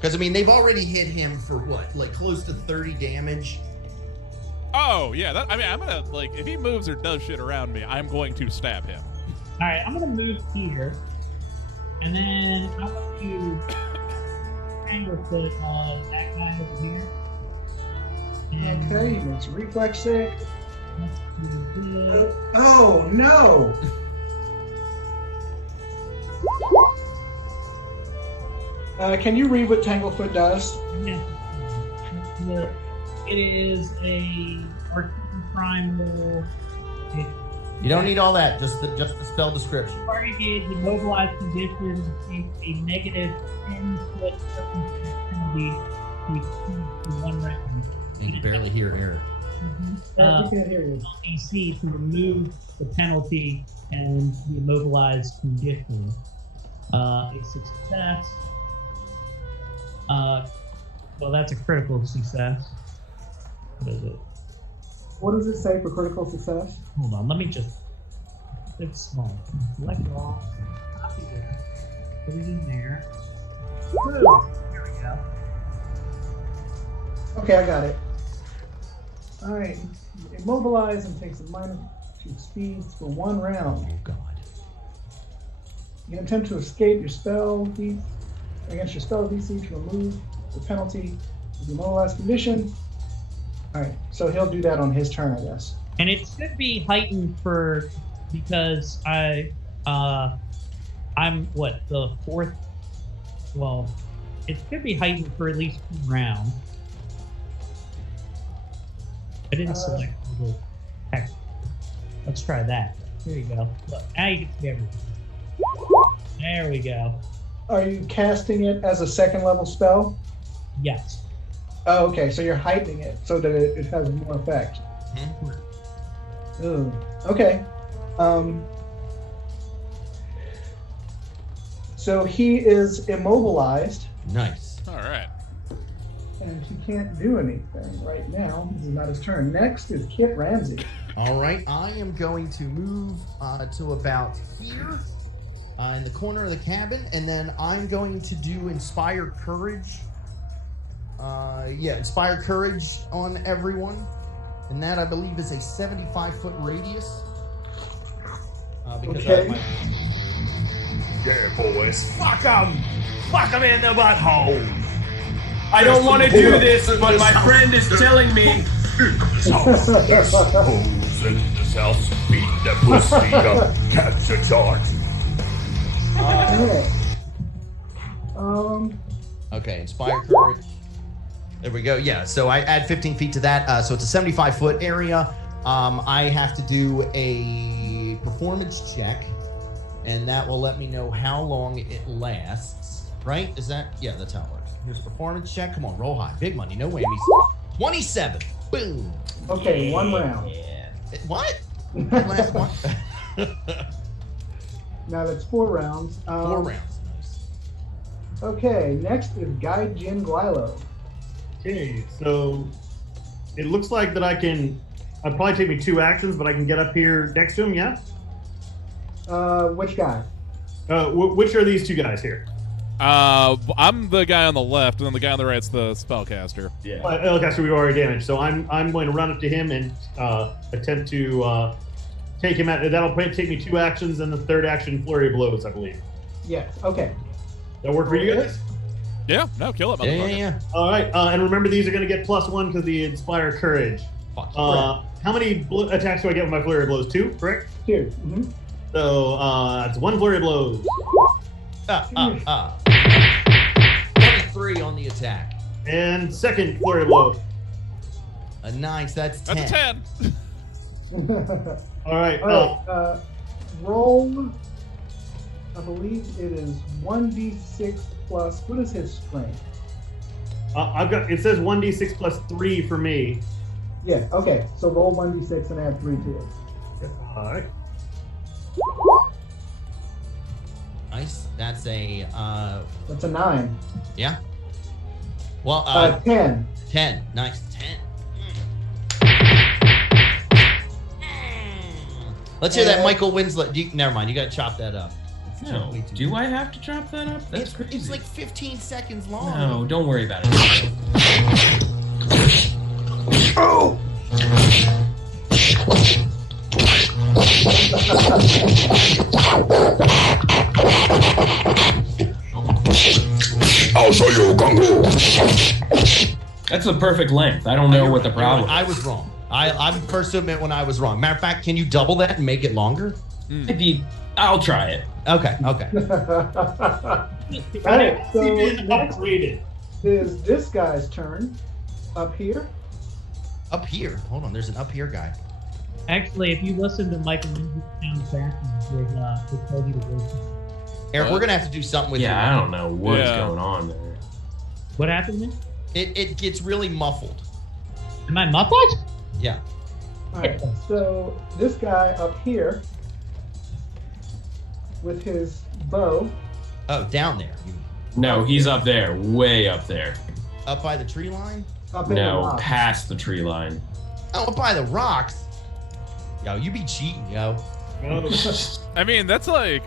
Because I mean, they've already hit him for what, like close to 30 damage. Oh yeah, I'm gonna if he moves or does shit around me, I'm going to stab him. All right, I'm gonna move here, and then I'm going to tanglefoot on that guy over here. And Okay, he makes a reflex save. let's do this. Oh no! Can you read what Tanglefoot does? Yeah. It is a Arcane primal. You don't need all that. Just the spell description. Target gauge immobilized condition takes a negative 10-foot penalty to one round. You can barely hear Eric. I can't hear you. DC to remove the penalty and the immobilized condition. A success. Well, that's a critical success. What is it? What does it say for critical success? Hold on, let me just. It's small. Select all. Copy this. Put it in there. Boom. There we go. Okay, I got it. All right. Immobilize and takes a -2 speeds for 1 round. Oh God. You can attempt to escape your spell against your spell DC to remove the penalty of the immobilized condition. All right, so he'll do that on his turn, I guess. And it should be heightened because I'm the fourth. Well, it should be heightened for at least 2 rounds. I didn't select the little text. Let's try that. Here you go. Look, now you can see everything. There we go. Are you casting it as a 2nd level spell? Yes. Oh, okay, so you're heightening it so that it has more effect. Ooh, okay. So he is immobilized, Nice. All right. and he can't do anything right now. This is not his turn. Next is Kit Ramsey. All right, I am going to move to about here in the corner of the cabin, and then I'm going to do Inspire Courage. Inspire Courage on everyone, and that I believe is a 75-foot radius. Because Okay. Yeah, boys. Fuck them! Fuck them in the butthole! I don't want to do this, but my friend is telling me. There's hoes in this house beating the pussy up. Catch a charge. Okay. Okay, Inspire Courage. There we go. Yeah, so I add 15 feet to that. So it's a 75-foot area. I have to do a performance check, and that will let me know how long it lasts. Right? Is that? Yeah, that's how it works. Here's a performance check. Come on, roll high. Big money, no whammies. 27. Boom. Okay, 1 round. Yeah. What? Last one? Now that's 4 rounds. 4 rounds. Nice. Okay, next is Guy Jin Guilo. Okay, so it looks like that It'd probably take me 2 actions, but I can get up here next to him, yeah? Which guy? Which are these 2 guys here? I'm the guy on the left, and then the guy on the right's the spellcaster. Yeah. Okay, so we've already damaged. So I'm going to run up to him and attempt to take him out. That'll take me 2 actions, and the 3rd action, flurry of blows, I believe. Yes, okay. That work for you guys? Yeah, no, kill it, motherfucker. Yeah. All right, and remember these are going to get +1 because the Inspire Courage. Fuck. How many attacks do I get with my flurry of blows? 2, correct? 2. Mm-hmm. So it's 1 flurry of blows. 23 on the attack. And 2nd flurry of blows. A 9, so that's 10. That's a 10. All right. All right, roll. I believe it is 1d6 plus. What is his strength? It says 1d6 plus 3 for me. Yeah. Okay. So roll 1d6 and add 3 to it. All right. Nice. That's a That's a 9. yeah. Well, 10. 10. Nice. 10. Let's hear that Michael Winslet. Never mind. You got to chop that up. No. Way too- Do I have to chop that up? That's crazy. It's like 15 seconds long. No, don't worry about it. Oh! I'll show you kung fu. That's the perfect length. I don't know what the You're problem right. I was wrong. I'm first to admit when I was wrong. Matter of fact, can you double that and make it longer? I'll try it. Okay. All right. So Been next upgraded. is this guy's turn. Up here. Up here. Hold on. There's an up here guy. Actually, if you listen to Michael Lindsay's sound backwards, they told you to listen. Eric, we're gonna have to do something with Yeah, I you. don't know what's Yeah. going on there. What happened to me? It gets really muffled. Am I muffled? Yeah. All right. So this guy up here with his bow. Oh, down there. You mean. No, he's up there, way up there. Up by the tree line? Up in the No, rock. past the tree line. Oh, up by the rocks. Yo, you be cheating, yo. I mean, that's like.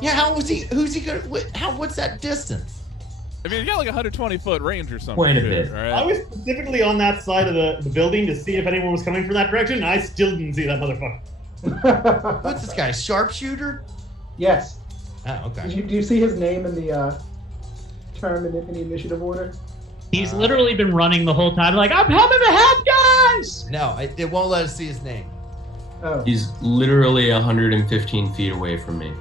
Yeah, how was he? Who's he gonna? What's that distance? I mean, you got like 120-foot range or something. Quite a bit. Right? I was specifically on that side of the building to see if anyone was coming from that direction, and I still didn't see that motherfucker. What's this guy? Sharpshooter? Yes. Oh, okay. Do you see his name in the term in the initiative order? He's literally been running the whole time, like, I'm coming to help, guys! No, it won't let us see his name. Oh. He's literally 115 feet away from me.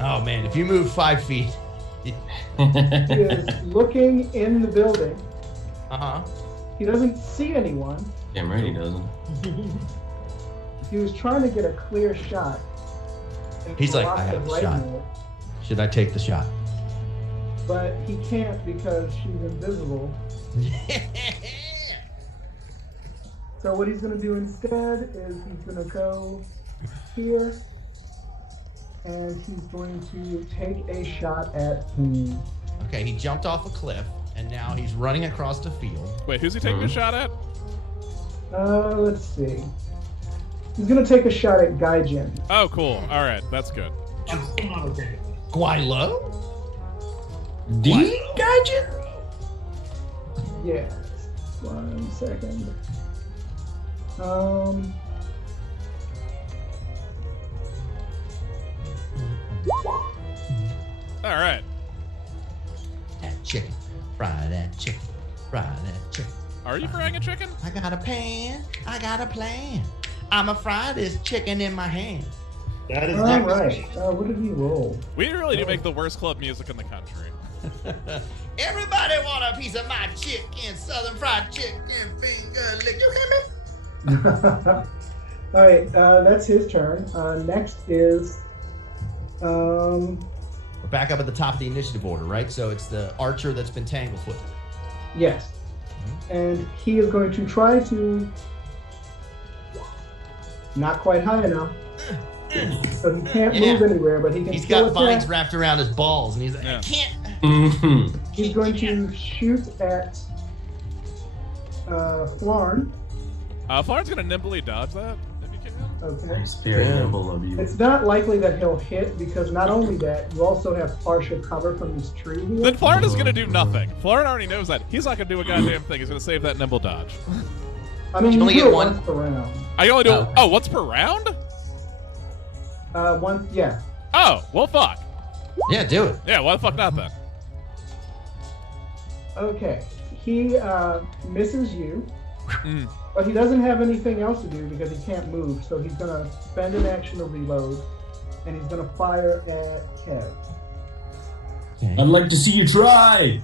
Oh man, if you move 5 feet. He is looking in the building. He doesn't see anyone. Damn right he doesn't. He was trying to get a clear shot. He's like, I have a shot. Should I take the shot? But he can't because she's invisible. So what he's going to do instead is he's going to go here. And he's going to take a shot at me. Okay, he jumped off a cliff, and now he's running across the field. Wait, who's he taking a shot at? Let's see. He's going to take a shot at Gaijin. Oh, cool. All right, that's good. Guilo? D Gaijin? Yeah. 1 second. All right. That chicken. Fry that chicken. Fry that chicken. Are you frying a chicken? I got a pan. I got a plan. I'ma fry this chicken in my hand. That is All not right. What did he roll? We really do make the worst club music in the country. Everybody want a piece of my chicken, southern fried chicken finger lick. You hear me? All right. That's his turn. Next is. We're back up at the top of the initiative order, right? So it's the archer that's been tanglefoot. Yes. And he is going to try to. Not quite high enough. So he can't move anywhere, but he can. He's still got vines attack. wrapped around his balls, and he's like, I can't. He's going to shoot at Flarn. Flarn's gonna nimbly dodge that if he can. Okay. It's very noble of you. It's not likely that he'll hit because not only that, you also have partial cover from this tree here. Then Flarn is gonna do nothing. Flarn already knows that. He's not gonna do a goddamn thing. He's gonna save that nimble dodge. I mean, You only do get it one? once per round. I only do. Oh, once per round? One, yeah. Oh, well, fuck. Yeah, do it. Yeah, why the fuck not then? Okay. He misses you, but he doesn't have anything else to do because he can't move. So he's gonna spend an action to reload, and he's gonna fire at Kev. I'd like to see you try.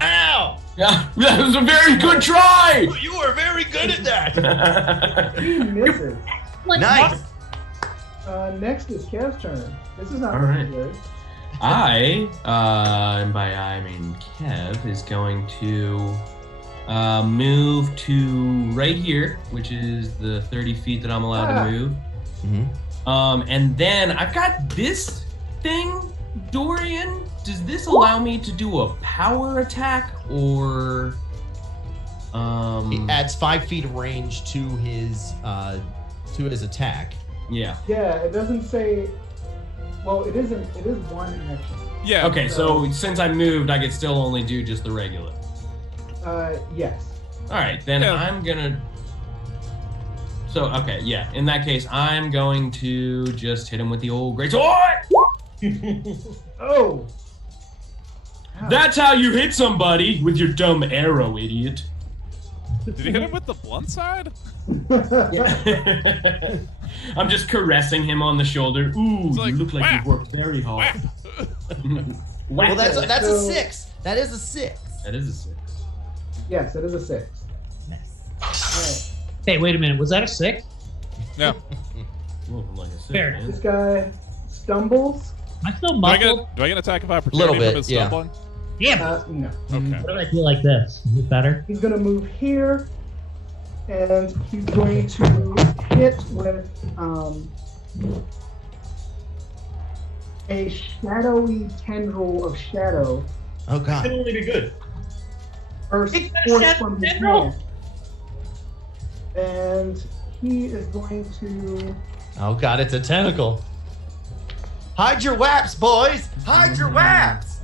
Ow! Yeah, that was a very good try. You were very good at that. He misses. Nice. Next is Kev's turn. This is not All looking right. good. And by I mean Kev, is going to move to right here, which is the 30 feet that I'm allowed to move. And then I've got this thing, Dorian. Does this allow me to do a power attack or? He adds 5 feet of range to his attack. Yeah. Yeah, it doesn't say. Well, it isn't. It is one action. Yeah. Okay, so since I moved, I could still only do just the regular. Yes. All right, then I'm gonna. So okay, yeah. In that case, I'm going to just hit him with the old greatsword. Oh. That's how you hit somebody with your dumb arrow, idiot. Did he hit him with the blunt side? I'm just caressing him on the shoulder. Ooh, Like, you look like whap, you worked very hard. Well, that's a 6. That is a 6. That is a 6. Yes, it is a 6. Nice. Hey, wait a minute. Was that a 6? No. Ooh, like a 6, Fair. man. This guy stumbles. Am I still Do I muffled? get an attack of opportunity Little bit, from his yeah. stumbling? Yeah. No. Okay. What do I do like this? Is it better? He's going to move here, and he's going to hit with a shadowy tendril of shadow. Oh Can god. only be good. Burst It's got a forth shadow from his tendril? hand. And he is going to. Oh God, it's a tentacle. Hide your waps, boys. Hide your waps.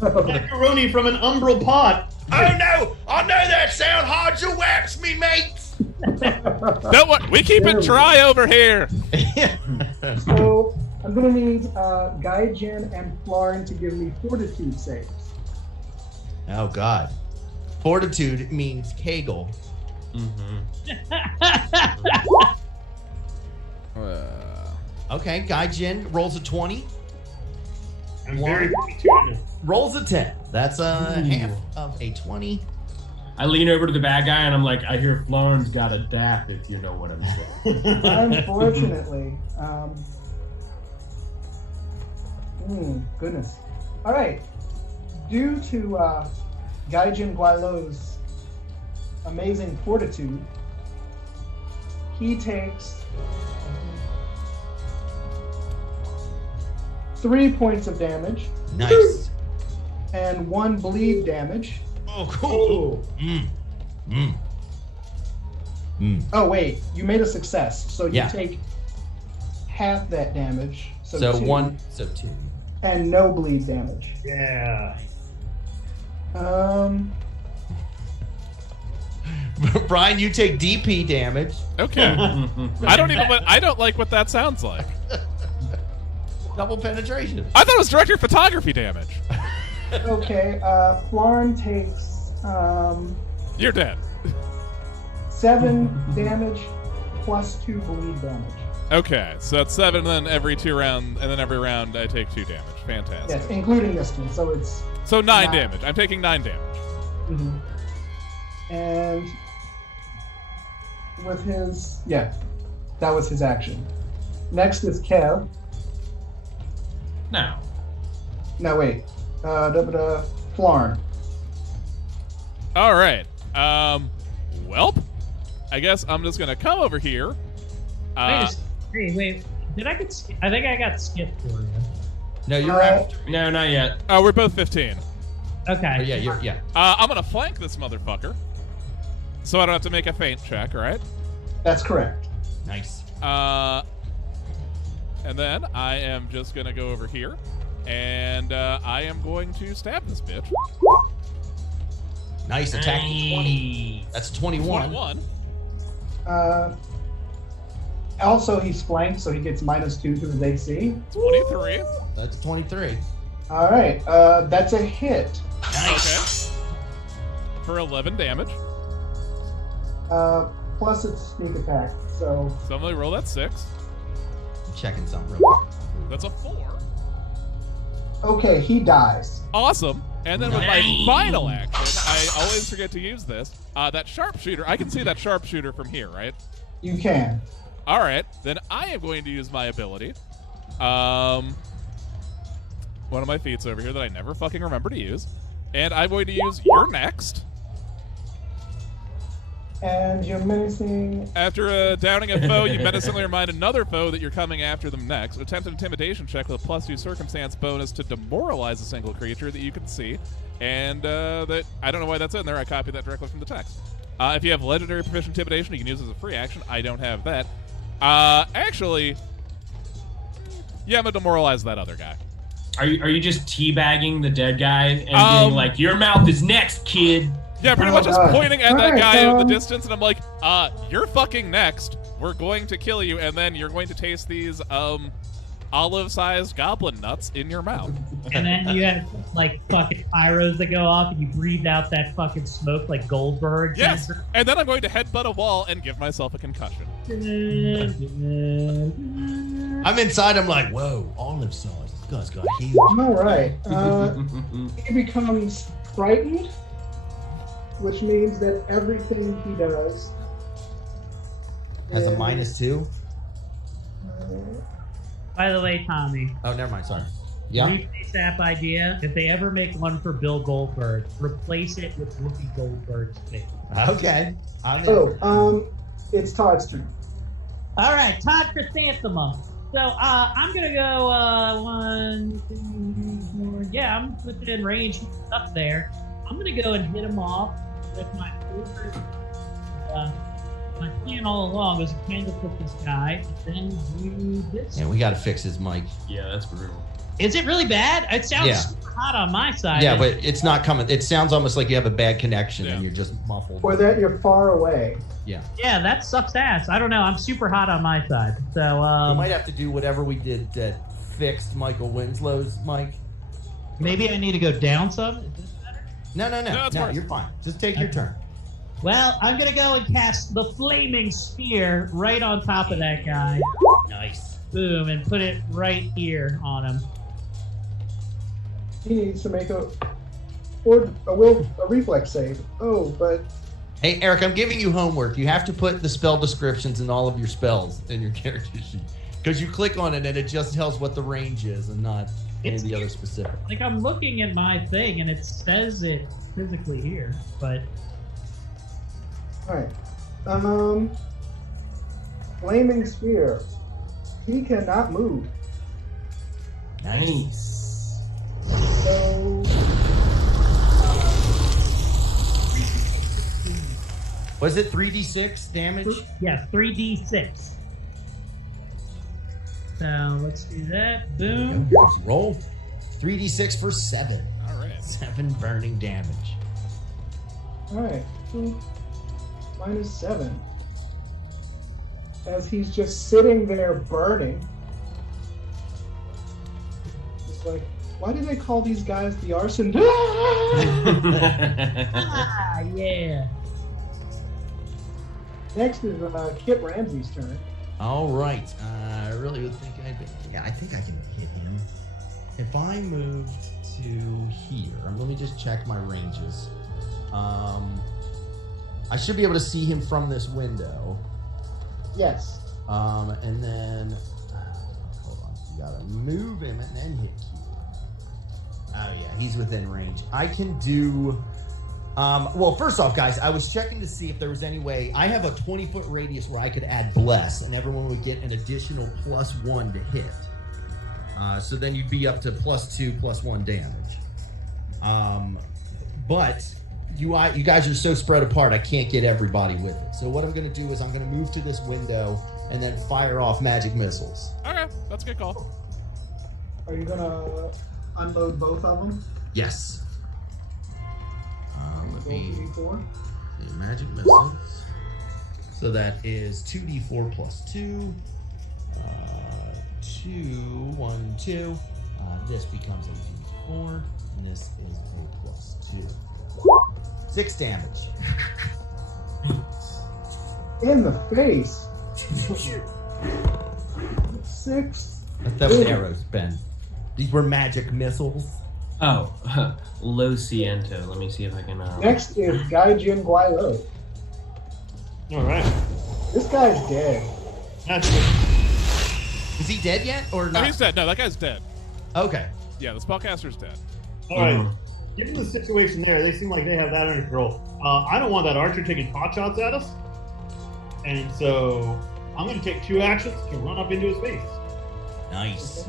Macaroni from an umbral pot. Oh no! I know that sound. Hide your waps, me mates. Don't worry, we keep it dry over here. So I'm going to need Gaijin and Florin to give me fortitude saves. Oh God. Fortitude means Kegel. Okay, Gaijin rolls a 20. I'm very fortunate. Rolls a 10. That's half of a 20. I lean over to the bad guy and I'm like, I hear Florin's got a dap, if you know what I'm saying. Unfortunately. Goodness. All right. Due to Gaijin Guailo's amazing fortitude, he takes 3 points of damage. Nice. And 1 bleed damage. Oh, cool. Oh, wait. You made a success. So you Yeah. take half that damage. So 2, 1, so 2. And no bleed damage. Yeah. Brian, you take DP damage. Okay. I don't like what that sounds like. Double penetration. I thought it was director of photography damage. Okay, Florin takes You're dead. 7 damage plus 2 bleed damage. Okay, so that's 7, and then every 2 rounds, and then every round I take 2 damage. Fantastic. Yes, including this one. So it's So 9 damage. I'm taking 9 damage. And with his that was his action. Next is Kev. Now. No, wait. Florin. All right. Welp. I guess I'm just gonna come over here. Wait. Did I get? I think I got skipped for you. No, you're after. No, not yet. Oh, we're both 15. Okay. Oh, yeah. I'm gonna flank this motherfucker, so I don't have to make a feint check. All right. That's correct. Nice. And then I am just gonna go over here, and I am going to stab this bitch. Nice attack. 20. That's 21. 21. Also, he's flanked, so he gets -2 to his AC. 23. That's 23. All right. That's a hit. Nice. Okay. For 11 damage. Plus it's sneak attack. So Somebody roll that 6. I'm checking something real quick. That's a 4. okay, he dies. Awesome. And then with my final action, I always forget to use this. That sharpshooter, I can see that sharpshooter from here, right? You can. All right, then I am going to use my ability. One of my feats over here that I never fucking remember to use. And I'm going to use You're Next. And you're menacing. After downing a foe, you menacingly remind another foe that you're coming after them next. Attempt an intimidation check with a +2 circumstance bonus to demoralize a single creature that you can see. And that I don't know why that's in there. I copied that directly from the text. If you have legendary proficient intimidation, you can use it as a free action. I don't have that. Actually, yeah, I'm gonna demoralize that other guy. Are you just teabagging the dead guy and being like, your mouth is next, kid? Yeah, pretty much just God. pointing at that Alright, guy in the distance, and I'm like, you're fucking next. We're going to kill you, and then you're going to taste these olive-sized goblin nuts in your mouth. And then you have like fucking pyros that go off, and you breathe out that fucking smoke like Goldberg. Yes, and then I'm going to headbutt a wall and give myself a concussion. I'm inside. I'm like, whoa, olive sauce. This guy's got huge. All right. He becomes frightened, which means that everything he does Has a is- -2. By the way, Tommy, Oh, never mind. Sorry. Yeah. replace app idea. If they ever make one for Bill Goldberg, replace it with Whoopi Goldberg's face. Okay. I'm in. Oh, it's Todd's turn. All right, Todd Chrysanthemum. So I'm gonna go 1, 2, 3, 4. Yeah, I'm within range up there. I'm gonna go and hit him off with my favorite. My plan all along was to kind of put this guy, and then do this. Yeah, we got to fix his mic. Yeah, that's brutal. Is it really bad? It sounds super hot on my side. Yeah, but it's not coming. It sounds almost like you have a bad connection and Yeah. you're just muffled. Or that you're far away. Yeah. Yeah, that sucks ass. I don't know. I'm super hot on my side. So We might have to do whatever we did that fixed Michael Winslow's mic. maybe I need to go down some. Is this better? No, it's worse. you're fine. Just take your turn. Well, I'm gonna go and cast the flaming spear right on top of that guy. Nice. Boom, and put it right here on him. He needs to make a reflex save. Oh, but Hey, Eric, I'm giving you homework. You have to put the spell descriptions in all of your spells in your character sheet. Because you click on it and it just tells what the range is and not any of the other specific. Like, I'm looking at my thing and it says it physically here, but all right. Flaming spear. He cannot move. Nice. So Was it 3d6 damage? yeah, 3d6. So let's do that. Boom. Roll 3d6 for 7. All right. 7 burning damage. all right. -7. As he's just sitting there burning. It's like, why do they call these guys the arson? Ah, yeah. Next is Kit Ramsey's turn. All right. I really would think I think I can hit him. If I moved to here, let me just check my ranges. I should be able to see him from this window. Yes. And then hold on. You gotta move him and then hit Q. Oh yeah, he's within range. I can do. Well, first off, guys, I was checking to see if there was any way. I have a 20-foot radius where I could add Bless, and everyone would get an additional +1 to hit. So then you'd be up to +2, +1 damage. But you guys are so spread apart, I can't get everybody with it. So what I'm going to do is I'm going to move to this window and then fire off magic missiles. Okay, that's a good call. Are you gonna unload both of them? Yes. Let me. 4. The magic missiles. So that is 2d4 + 2. 2, 1, 2. This becomes a d4, and this is a +2. 6 damage. In the face. 6. That was arrows, Ben. These were magic missiles. Oh, Lo Siento. Let me see if I can. Next is Gaijin Guailo. All right. This guy's dead. That's good. Is he dead yet, or No, not? he's dead. No, that guy's dead. Okay. Yeah, the spellcaster's dead. All right. Given the situation there, they seem like they have that under control. I don't want that archer taking pot shots at us. And so I'm going to take 2 actions to run up into his face. Nice.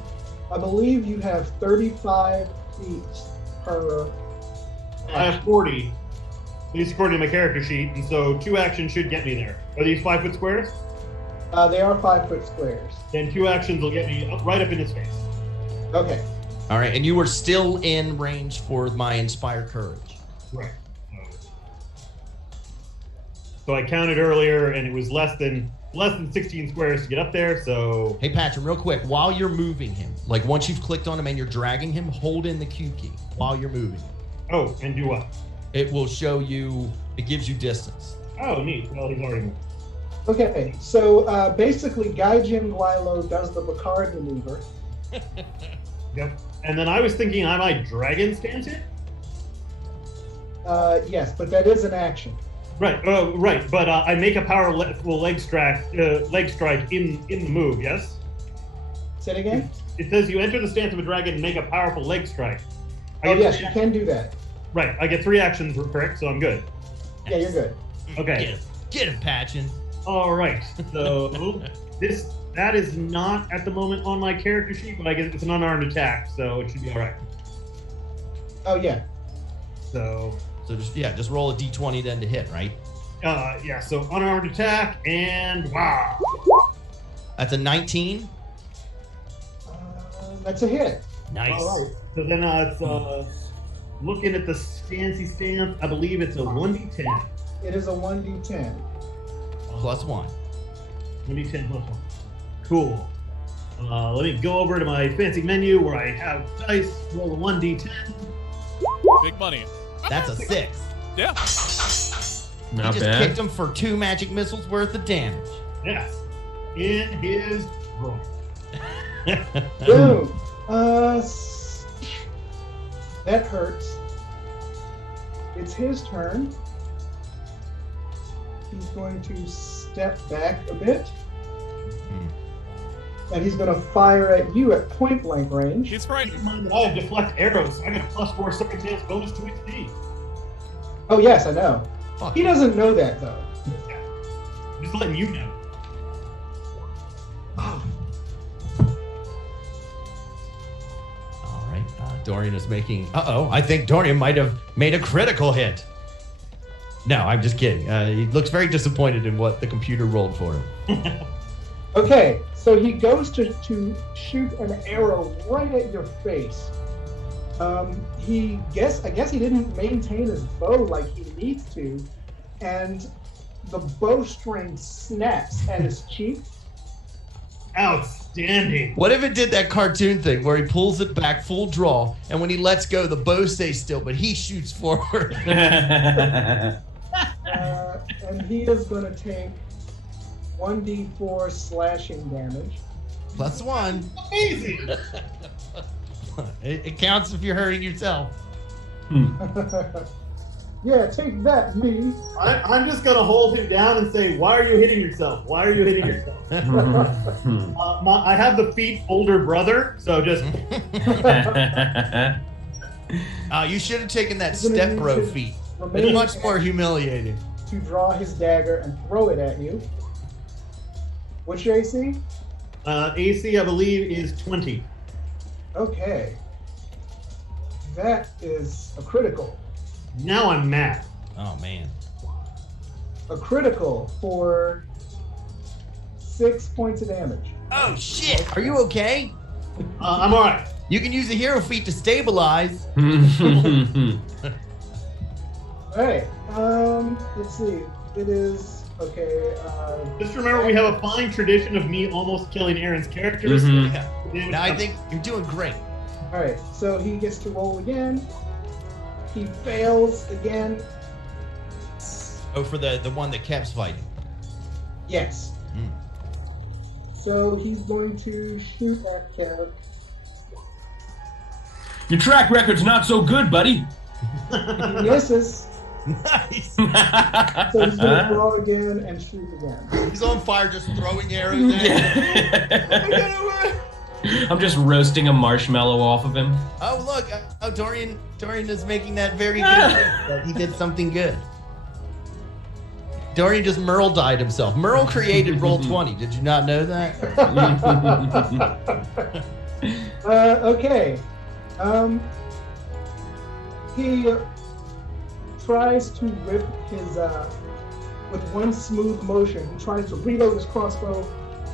I believe you have 35 feet per. I have 40, at least according to my character sheet, and so 2 actions should get me there. Are these 5-foot squares? They are 5-foot squares. Then 2 actions will get me right up in his face. Okay. All right, and you were still in range for my Inspire Courage. Right. So I counted earlier, and it was less than 16 squares to get up there. So Hey, Patrick, real quick, while you're moving him, like once you've clicked on him and you're dragging him, hold in the Q key while you're moving him. oh, and do what? It will show you, it gives you distance. Oh, neat. Well, he's already moved. Okay. So basically, Gaijin Guailo does the Bacard maneuver. Yep. And then I was thinking I might dragon stance it. Yes, but that is an action. Right. Right. But I make a powerful leg strike in the move. Yes. Say it again. It says you enter the stance of a dragon and make a powerful leg strike. Oh yes, you can do that. Right. I get 3 actions, correct? So I'm good. Yeah, you're good. Okay. Get him, Patchin. All right. So that is not at the moment on my character sheet, but I guess it's an unarmed attack, so it should be all right. Oh yeah. So just roll a d20 then to hit, right? yeah. So unarmed attack and wow. That's a 19. That's a hit. Nice. All right. So then it's looking at the fancy stance. I believe it's a 1d10. It is a 1d10. Plus 1. 1d10 plus 1. Cool. Let me go over to my fancy menu where I have dice. Roll a 1d10. Big money. That's a 6. Yeah. Not He just bad. kicked him for 2 magic missiles worth of damage. Yes. In his roll. Boom. That hurts. It's his turn. He's going to step back a bit. And he's going to fire at you at point blank range. He's frightened. Mind that I have deflect arrows. I got a +4 second chance bonus to XP. Oh, yes, I know. Fuck. He doesn't know that, though. I'm just letting you know. All right. Dorian is making. I think Dorian might have made a critical hit. No, I'm just kidding. He looks very disappointed in what the computer rolled for him. Okay, so he goes to shoot an arrow right at your face. I guess he didn't maintain his bow like he needs to, and the bowstring snaps at his cheek. Outstanding. What if it did that cartoon thing where he pulls it back full draw, and when he lets go, the bow stays still, but he shoots forward? And he is going to take 1d4 slashing damage. Plus 1. Amazing. It counts if you're hurting yourself. Yeah, take that, me. I'm just going to hold him down and say, why are you hitting yourself? Why are you hitting yourself? I have the feat older brother, so just... You should have taken that step bro feat. It's much more humiliating. To draw his dagger and throw it at you. What's your AC? AC, I believe, is 20. Okay. That is a critical. Now I'm mad. Oh, man. A critical for 6 points of damage. Oh, shit. Are you okay? I'm all right. You can use a hero feat to stabilize. Alright, let's see. It is, okay, Just remember, we have a fine tradition of me almost killing Aaron's characters. Yeah. Now I think you're doing great. alright, so he gets to roll again. He fails again. Oh, for the one that Kev's fighting. Yes. So he's going to shoot at Kev. Your track record's not so good, buddy. He misses. Nice. So he's going to throw again and shoot again. He's on fire, just throwing arrows at him. I'm just roasting a marshmallow off of him. Oh, look. Oh, Dorian is making that very good. He did something good. Dorian just Merle died himself. Merle created Roll20. Did you not know that? Okay. He tries to rip his, with one smooth motion, he tries to reload his crossbow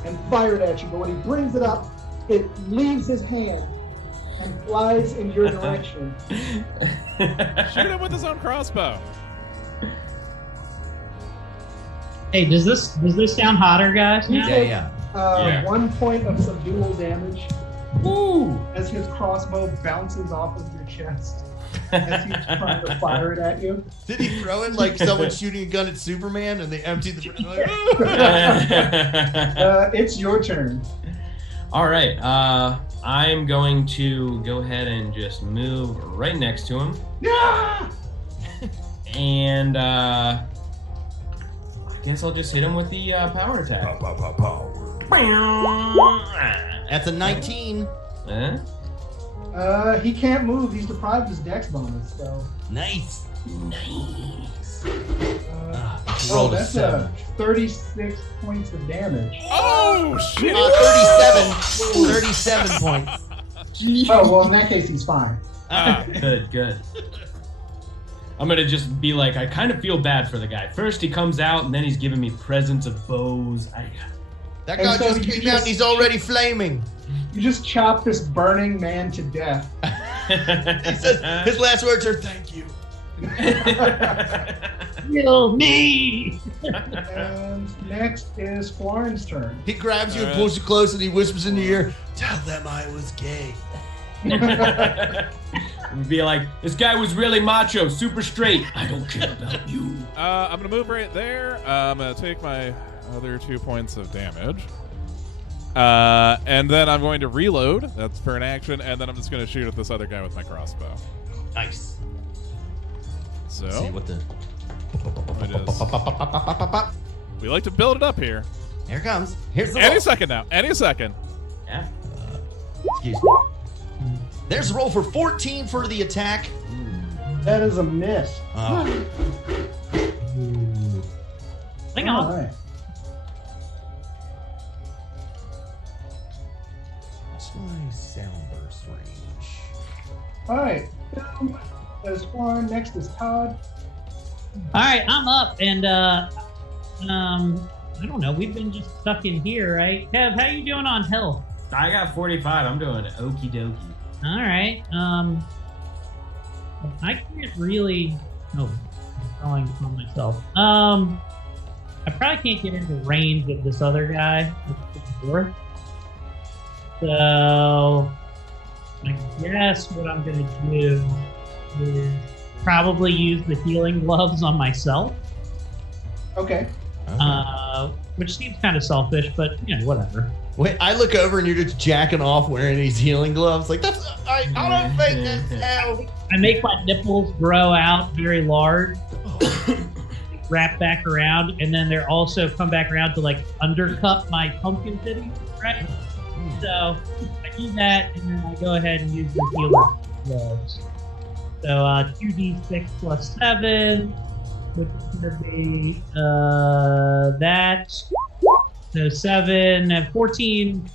and fire it at you, but when he brings it up, it leaves his hand and flies in your direction. Shoot him with his own crossbow. Hey, does this sound hotter, guys? Now? Yeah. 1 point of subdual damage. Woo! As his crossbow bounces off of your chest as he's trying to fire it at you. Did he throw it like someone shooting a gun at Superman and they emptied the... It's your turn. All right. I'm going to go ahead and just move right next to him. Yeah! And I guess I'll just hit him with the power attack. Power. That's a 19. Eh? He can't move. He's deprived of his dex bonus, so. Nice. Nice. He rolled a That's 7. 36 points of damage. Oh, shit. 37 points. Oh, well, in that case, he's fine. Good. I'm gonna just be like, I kind of feel bad for the guy. First he comes out, and then he's giving me presents of bows. That guy so just you came out and he's already flaming. You just chop this burning man to death. He says his last words are "Thank you." Kill me! And next is Florin's turn. He grabs you and pulls you close, and he whispers in your ear, "Tell them I was gay." Be like, this guy was really macho, super straight. I don't care about you. I'm gonna move right there. I'm gonna take my other 2 points of damage. And then I'm going to reload. That's for an action, and then I'm just gonna shoot at this other guy with my crossbow. Nice. So See what the. we like to build it up here. Here it comes. Here's the Any roll. second now. Any second. Yeah. Excuse me. There's a roll for 14 for the attack. That is a miss. Oh. Hang All on. right. What's my sound burst range? All right. There's Florin. Next is Todd. All right, I'm up, and I don't know. We've been just stuck in here, right? Kev, how you doing on health? I got 45. I'm doing okie dokie. All right. I can't really. Oh, I'm drawing on myself. I probably can't get into range of this other guy. So I guess what I'm gonna do is probably use the healing gloves on myself. Okay. Which seems kind of selfish, but whatever. Wait, I look over and you're just jacking off wearing these healing gloves. Like that's I don't think that's how. I make my nipples grow out very large, wrap back around, and then they're also come back around to like undercut my pumpkin titty, right? So I do that, and then I go ahead and use the healer gloves. So 2d6 plus 7, which is going to be that. So 7 and 14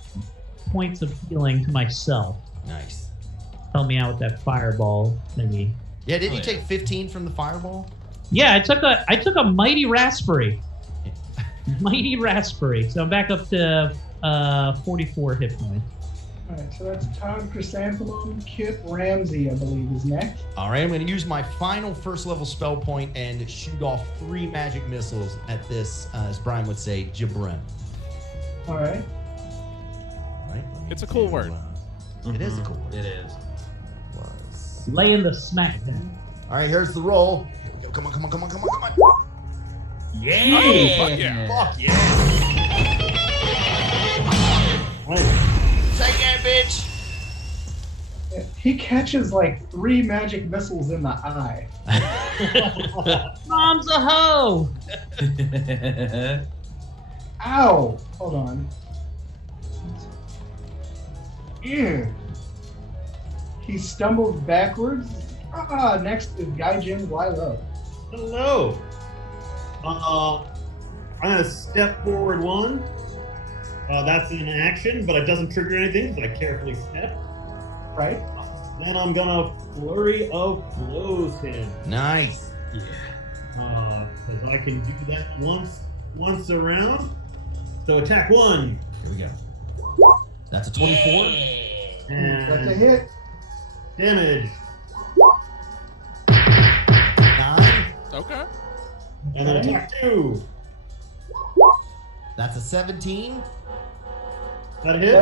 points of healing to myself. Nice. Help me out with that fireball thingy. Yeah, didn't you take 15 from the fireball? Yeah, I took a mighty raspberry. Mighty raspberry. So I'm back up to 44 hit points. All right. So that's Todd, Chrysanthemum, Kit, Ramsey, I believe, is next. All right, I'm going to use my final first level spell point and shoot off 3 magic missiles at this, as Brian would say, Jabron. All right. Right? It's a cool word. It is a cool word. It is. Laying the smack down. All right, here's the roll. Come on, come on, come on, come on, come on. Yeah. Oh, fuck yeah. Fuck yeah. Take that, bitch. He catches like 3 magic missiles in the eye. Mom's a hoe! Ow! Hold on. Ew. He stumbles backwards. Next is Gaijin Guilo. Hello. I'm gonna step forward 1. That's an action, but it doesn't trigger anything, so I carefully step. Right? Then I'm gonna flurry of blows him. Nice. Yeah. Because I can do that once around. So attack 1. Here we go. That's a 24. And That's a hit. damage. 9. Okay. And then attack 2. That's a 17. Is that a hit?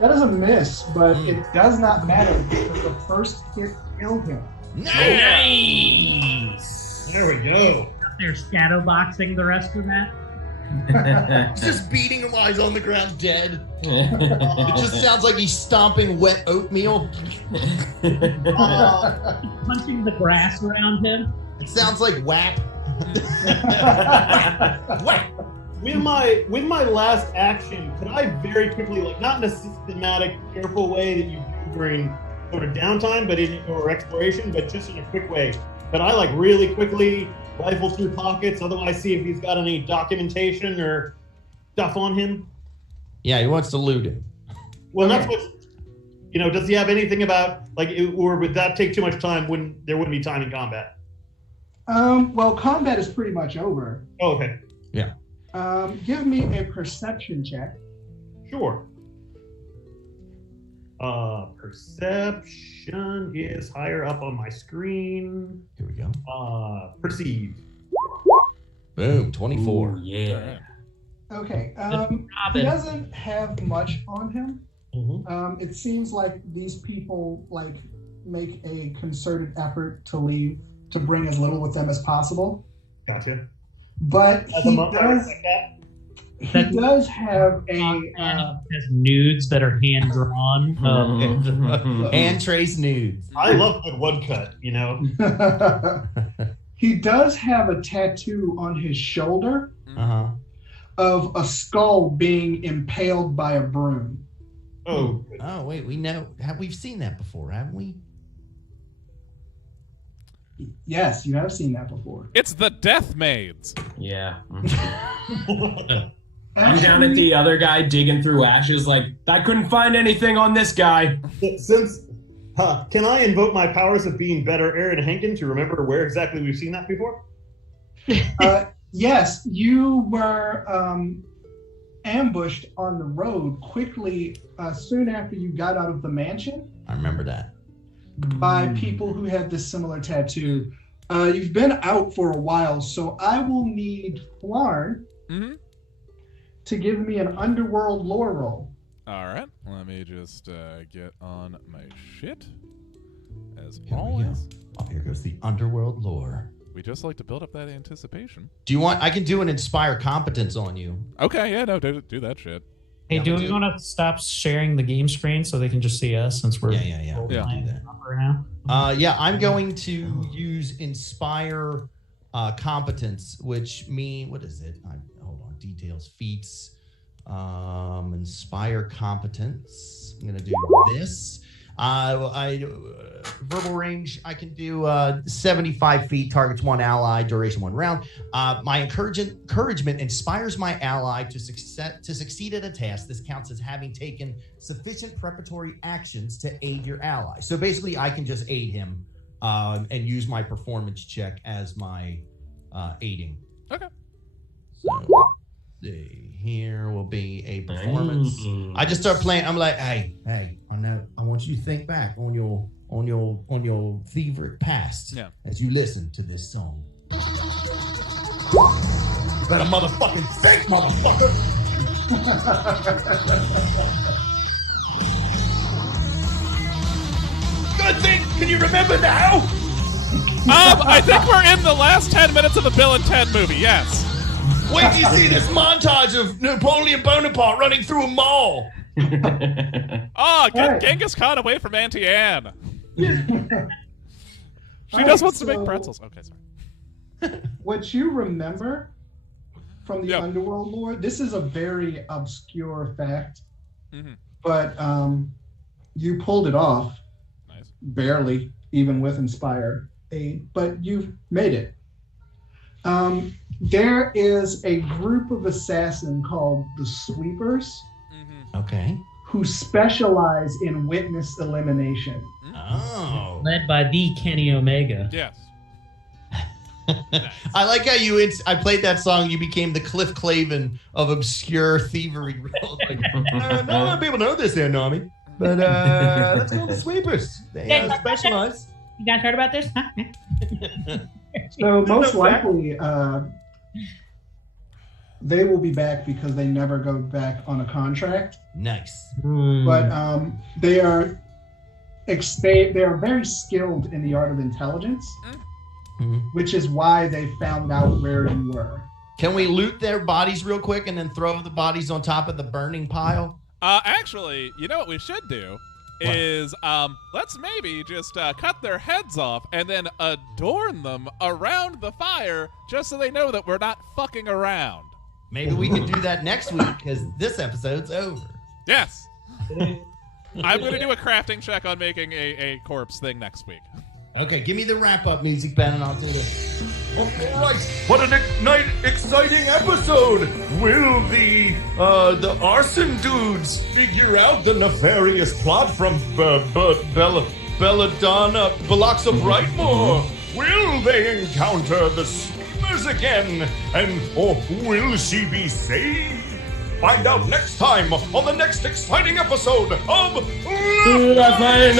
That is a miss, but it does not matter because the first hit killed him. Nice. There we go. They're shadow boxing the rest of that. Just beating him while he's on the ground dead. It just sounds like he's stomping wet oatmeal. Punching the grass around him. It sounds like WAP. WAP. With my last action, could I very quickly, like not in a systematic, careful way that you do during sort of downtime, or exploration, but just in a quick way, could I like really quickly rifle through pockets, otherwise see if he's got any documentation or stuff on him? Yeah, he wants to loot him. Well, that's what, does he have anything about, like, or would that take too much time when there wouldn't be time in combat? Well, combat is pretty much over. Oh, okay. Yeah. Give me a perception check. Sure. Perception is higher up on my screen. Here we go. Perceive. Boom, 24. Ooh, yeah. Okay. He doesn't have much on him. Mm-hmm. It seems like these people make a concerted effort to leave, to bring as little with them as possible. Gotcha. But he does have has nudes that are hand drawn. And Trey's nudes. I love good one cut, you know. He does have a tattoo on his shoulder of a skull being impaled by a broom. Oh. Oh, wait, we've seen that before, haven't we? Yes, you have seen that before. It's the Death Maids. Yeah. I'm down at the other guy digging through ashes like, I couldn't find anything on this guy. Can I invoke my powers of being better Aaron Hankin to remember where exactly we've seen that before? Yes, you were ambushed on the road quickly soon after you got out of the mansion. I remember that. By people who had this similar tattoo. You've been out for a while, so I will need Flarn to give me an underworld lore roll. All right, let me just get on my shit. As Here we always. go. Oh, here goes the underworld lore. We just like to build up that anticipation. Do you want? I can do an inspire competence on you. Okay, yeah, no, do that shit. Hey, do we want to stop sharing the game screen so they can just see us since we're Yeah. Yeah. Do that. right now? Yeah, I'm going to use inspire competence, which what is it? Hold on, details, feats, inspire competence. I'm gonna do this. Verbal range, I can do 75 feet, targets one ally, duration 1 round. My encouragement inspires my ally to succeed at a task. This counts as having taken sufficient preparatory actions to aid your ally. So basically, I can just aid him and use my performance check as my aiding. Okay. So, let's see. Here will be a performance. I just start playing. I'm like, hey, I want you to think back on your thievery past as you listen to this song. Better motherfucking think, motherfucker. Good thing. Can you remember now? I think we're in the last 10 minutes of a Bill and Ted movie. Yes. Wait till you see this montage of Napoleon Bonaparte running through a mall. Get Genghis Khan away from Auntie Anne. She just wants to make pretzels. Okay, sorry. What you remember from the underworld lore, this is a very obscure fact, but you pulled it off. Nice. Barely, even with Inspire aid, but you've made it. There is a group of assassins called the Sweepers. Okay. Who specialize in witness elimination. Oh. Led by the Kenny Omega. Yes. Nice. I like how I played that song. You became the Cliff Clavin of obscure thievery. Like, not a lot of people know this there, Nami. But let's go to the Sweepers. They specialize. You guys heard about this? So most likely, they will be back because they never go back on a contract. Nice. But they are very skilled in the art of intelligence, which is why they found out where you were. Can we loot their bodies real quick and then throw the bodies on top of the burning pile? Actually, you know what we should do? Is let's maybe just cut their heads off and then adorn them around the fire just so they know that we're not fucking around. Maybe we can do that next week because this episode's over. Yes. I'm going to do a crafting check on making a corpse thing next week. Okay, give me the wrap-up music, Ben, and I'll do this. All right, what an exciting episode! Will the arson dudes figure out the nefarious plot from Belladonna Biloxa Brightmore? Will they encounter the schemers again? Or will she be saved? Find out next time on the next exciting episode of Laughfinder.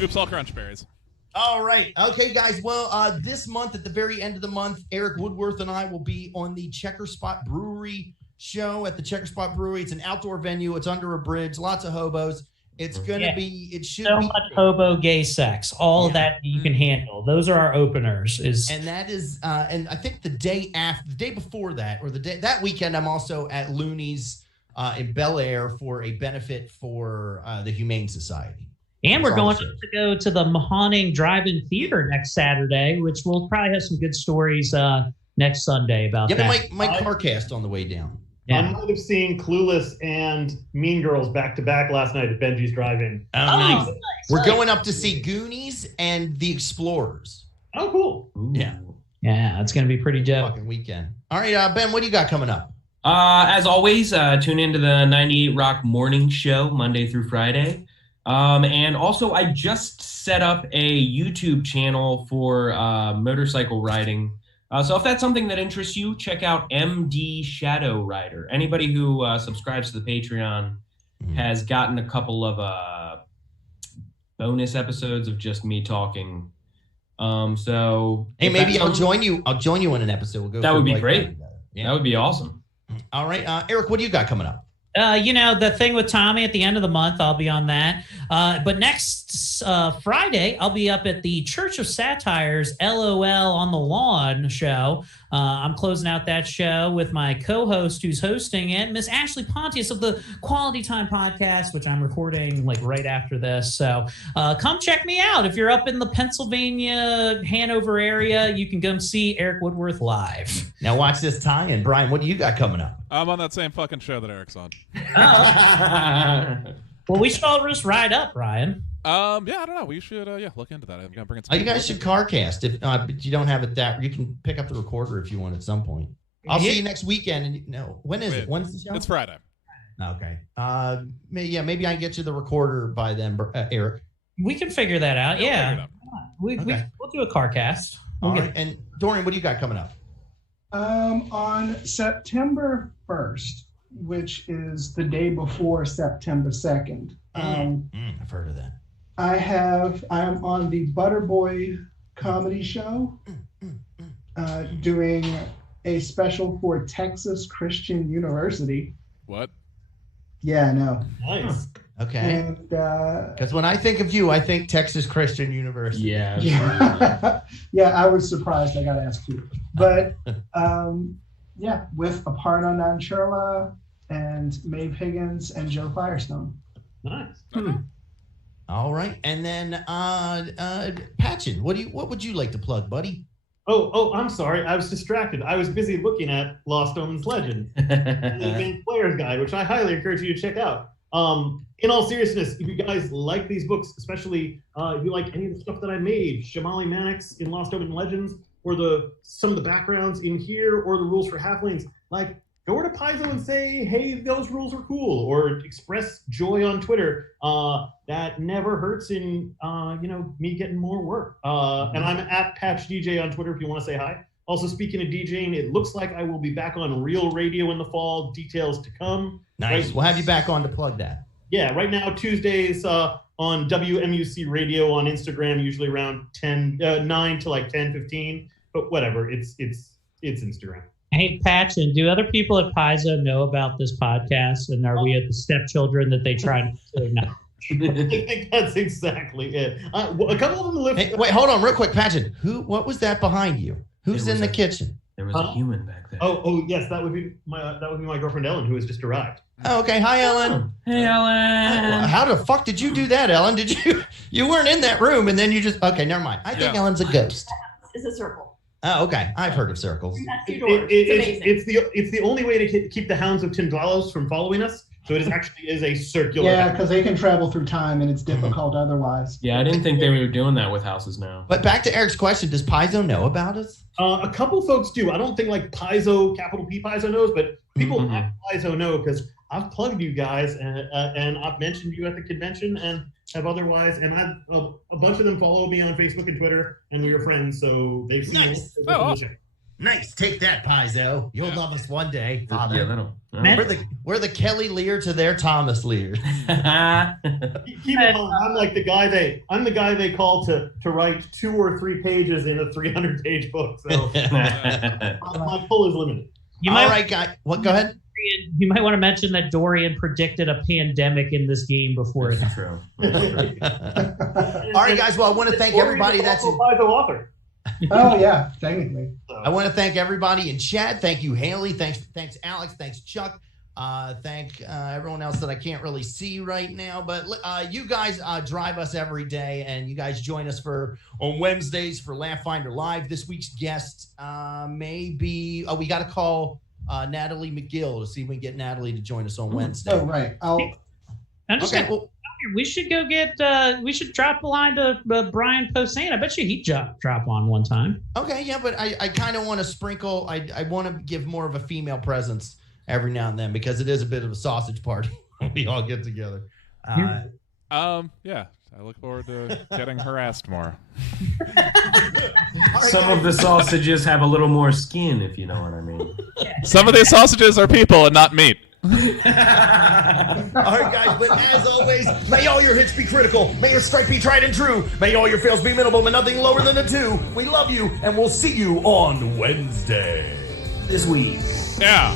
Oops, all crunch berries. All right. Okay, guys. Well, this month, at the very end of the month, Eric Woodworth and I will be on the Checker Spot Brewery show at the Checker Spot Brewery. It's an outdoor venue. It's under a bridge. Lots of hobos. It's going to be, it should so be. much hobo gay sex. All of that you can handle. Those are our openers. And that is, and I think the day before that, or that weekend, I'm also at Looney's in Bel Air for a benefit for the Humane Society. And we're going to go to the Mahoning Drive-In Theater next Saturday, which we'll probably have some good stories next Sunday about that. Yeah, my car cast on the way down. Yeah. I might have seen Clueless and Mean Girls back to back last night at Benji's Drive-In. Oh, nice. We're going up to see Goonies and The Explorers. Oh, cool. Ooh. Yeah, it's going to be pretty dope. Fucking weekend. All right, Ben, what do you got coming up? As always, tune into the 98 Rock Morning Show Monday through Friday. And also, I just set up a YouTube channel for motorcycle riding. So if that's something that interests you, check out MD Shadow Rider. Anybody who subscribes to the Patreon has gotten a couple of bonus episodes of just me talking. So hey, maybe I'll join you. I'll join you in an episode. We'll go. That would be great. Yeah. That would be awesome. All right, Eric, what do you got coming up? The thing with Tommy at the end of the month, I'll be on that. But next Friday, I'll be up at the Church of Satire's LOL on the Lawn show. I'm closing out that show with my co-host who's hosting it, Miss Ashley Pontius of the Quality Time podcast, which I'm recording like right after this. So come check me out. If you're up in the Pennsylvania, Hanover area, you can come see Eric Woodworth live. Now watch this tie-in. Brian, what do you got coming up? I'm on that same fucking show that Eric's on. Well, we should all just ride up, Ryan. Yeah, I don't know. We should look into that. I'm gonna bring it. You guys should CarCast. If you don't have it that, you can pick up the recorder if you want at some point. I'll see you next weekend. And when is it? When's the show? It's Friday. Okay. Maybe I can get you the recorder by then, Eric. We can figure that out. Yeah. We'll do a CarCast. All right. And Dorian, what do you got coming up? On September 1st, which is the day before September 2nd. I've heard of that. I am on the Butterboy comedy show, doing a special for Texas Christian University. What? Yeah, I know. Nice. Okay. And because when I think of you, I think Texas Christian University. Yeah. Yeah, I was surprised I got asked to. But with a part on Nan Sherla and Maeve Higgins and Joe Firestone. Nice. All right. And then Patchen, what would you like to plug, buddy? Oh, I'm sorry. I was distracted. I was busy looking at Lost Omens Legend, the Advanced Player's Guide, which I highly encourage you to check out. In all seriousness, if you guys like these books, especially if you like any of the stuff that I made, Shamali Mannix in Lost Omen Legends, or some of the backgrounds in here, or the rules for halflings, like go over to Paizo and say, hey, those rules are cool, or express joy on Twitter. That never hurts in me getting more work. And I'm at Patch DJ on Twitter if you want to say hi. Also, speaking of DJing, it looks like I will be back on Real Radio in the fall. Details to come. Nice. Right. We'll have you back on to plug that. Yeah, right now, Tuesdays on WMUC Radio on Instagram, usually around 9 to like 10:15. But whatever, it's Instagram. Hey, Patchen, do other people at Paizo know about this podcast? And are we at the stepchildren that they tried to know? I think that's exactly it. A couple of them live. Hey, wait, hold on, real quick, Patchen. What was that behind you? Who's in the kitchen? There was a human back there. Oh, yes, that would be my girlfriend Ellen, who has just arrived. Oh, okay. Hi, Ellen. Hey, Ellen. How the fuck did you do that, Ellen? Did you weren't in that room and then you just okay? Never mind. I think Ellen's a ghost. It's a circle. Oh, okay. I've heard of circles. It's the only way to keep the Hounds of Tindlalos from following us. So it is a circular. Yeah, because they can travel through time and it's difficult otherwise. Yeah, I didn't think they were doing that with houses now. But back to Eric's question, does Paizo know about us? A couple folks do. I don't think like Paizo, capital P Paizo knows, but people at Paizo know because I've plugged you guys and I've mentioned you at the convention, and have otherwise, and a bunch of them follow me on Facebook and Twitter, and we are friends, so they've seen Nice. it. Oh, awesome. Nice. Take that, Paizo. You'll love us one day, Father. Yeah, that'll. We're the Kelly Lear to their Thomas Lear. Keep in mind, I'm like the guy they call to write 2 or 3 pages in a 300-page book. So my pull is limited. All right, guy. What? Go ahead. You might want to mention that Dorian predicted a pandemic in this game before it. That's true. All right, guys. Well, I want to thank everybody that's the author. Oh yeah, technically. I want to thank everybody in chat. Thank you, Haley. Thanks, Alex. Thanks, Chuck. Thank everyone else that I can't really see right now. But you guys drive us every day, and you guys join us on Wednesdays for Laughfinder Live. This week's guest we got to call Natalie McGill to see if we can get Natalie to join us on Wednesday. Oh right. We should go get. We should drop a line to Brian Posehn. I bet you he'd drop on one time. Okay, yeah, but I kind of want to sprinkle. I want to give more of a female presence every now and then because it is a bit of a sausage party when we all get together. Yeah, I look forward to getting harassed more. Some of the sausages have a little more skin, if you know what I mean. Some of these sausages are people and not meat. All right, guys, but as always, may all your hits be critical. May your strike be tried and true. May all your fails be minimal, but nothing lower than a 2. We love you, and we'll see you on Wednesday. This week. Yeah.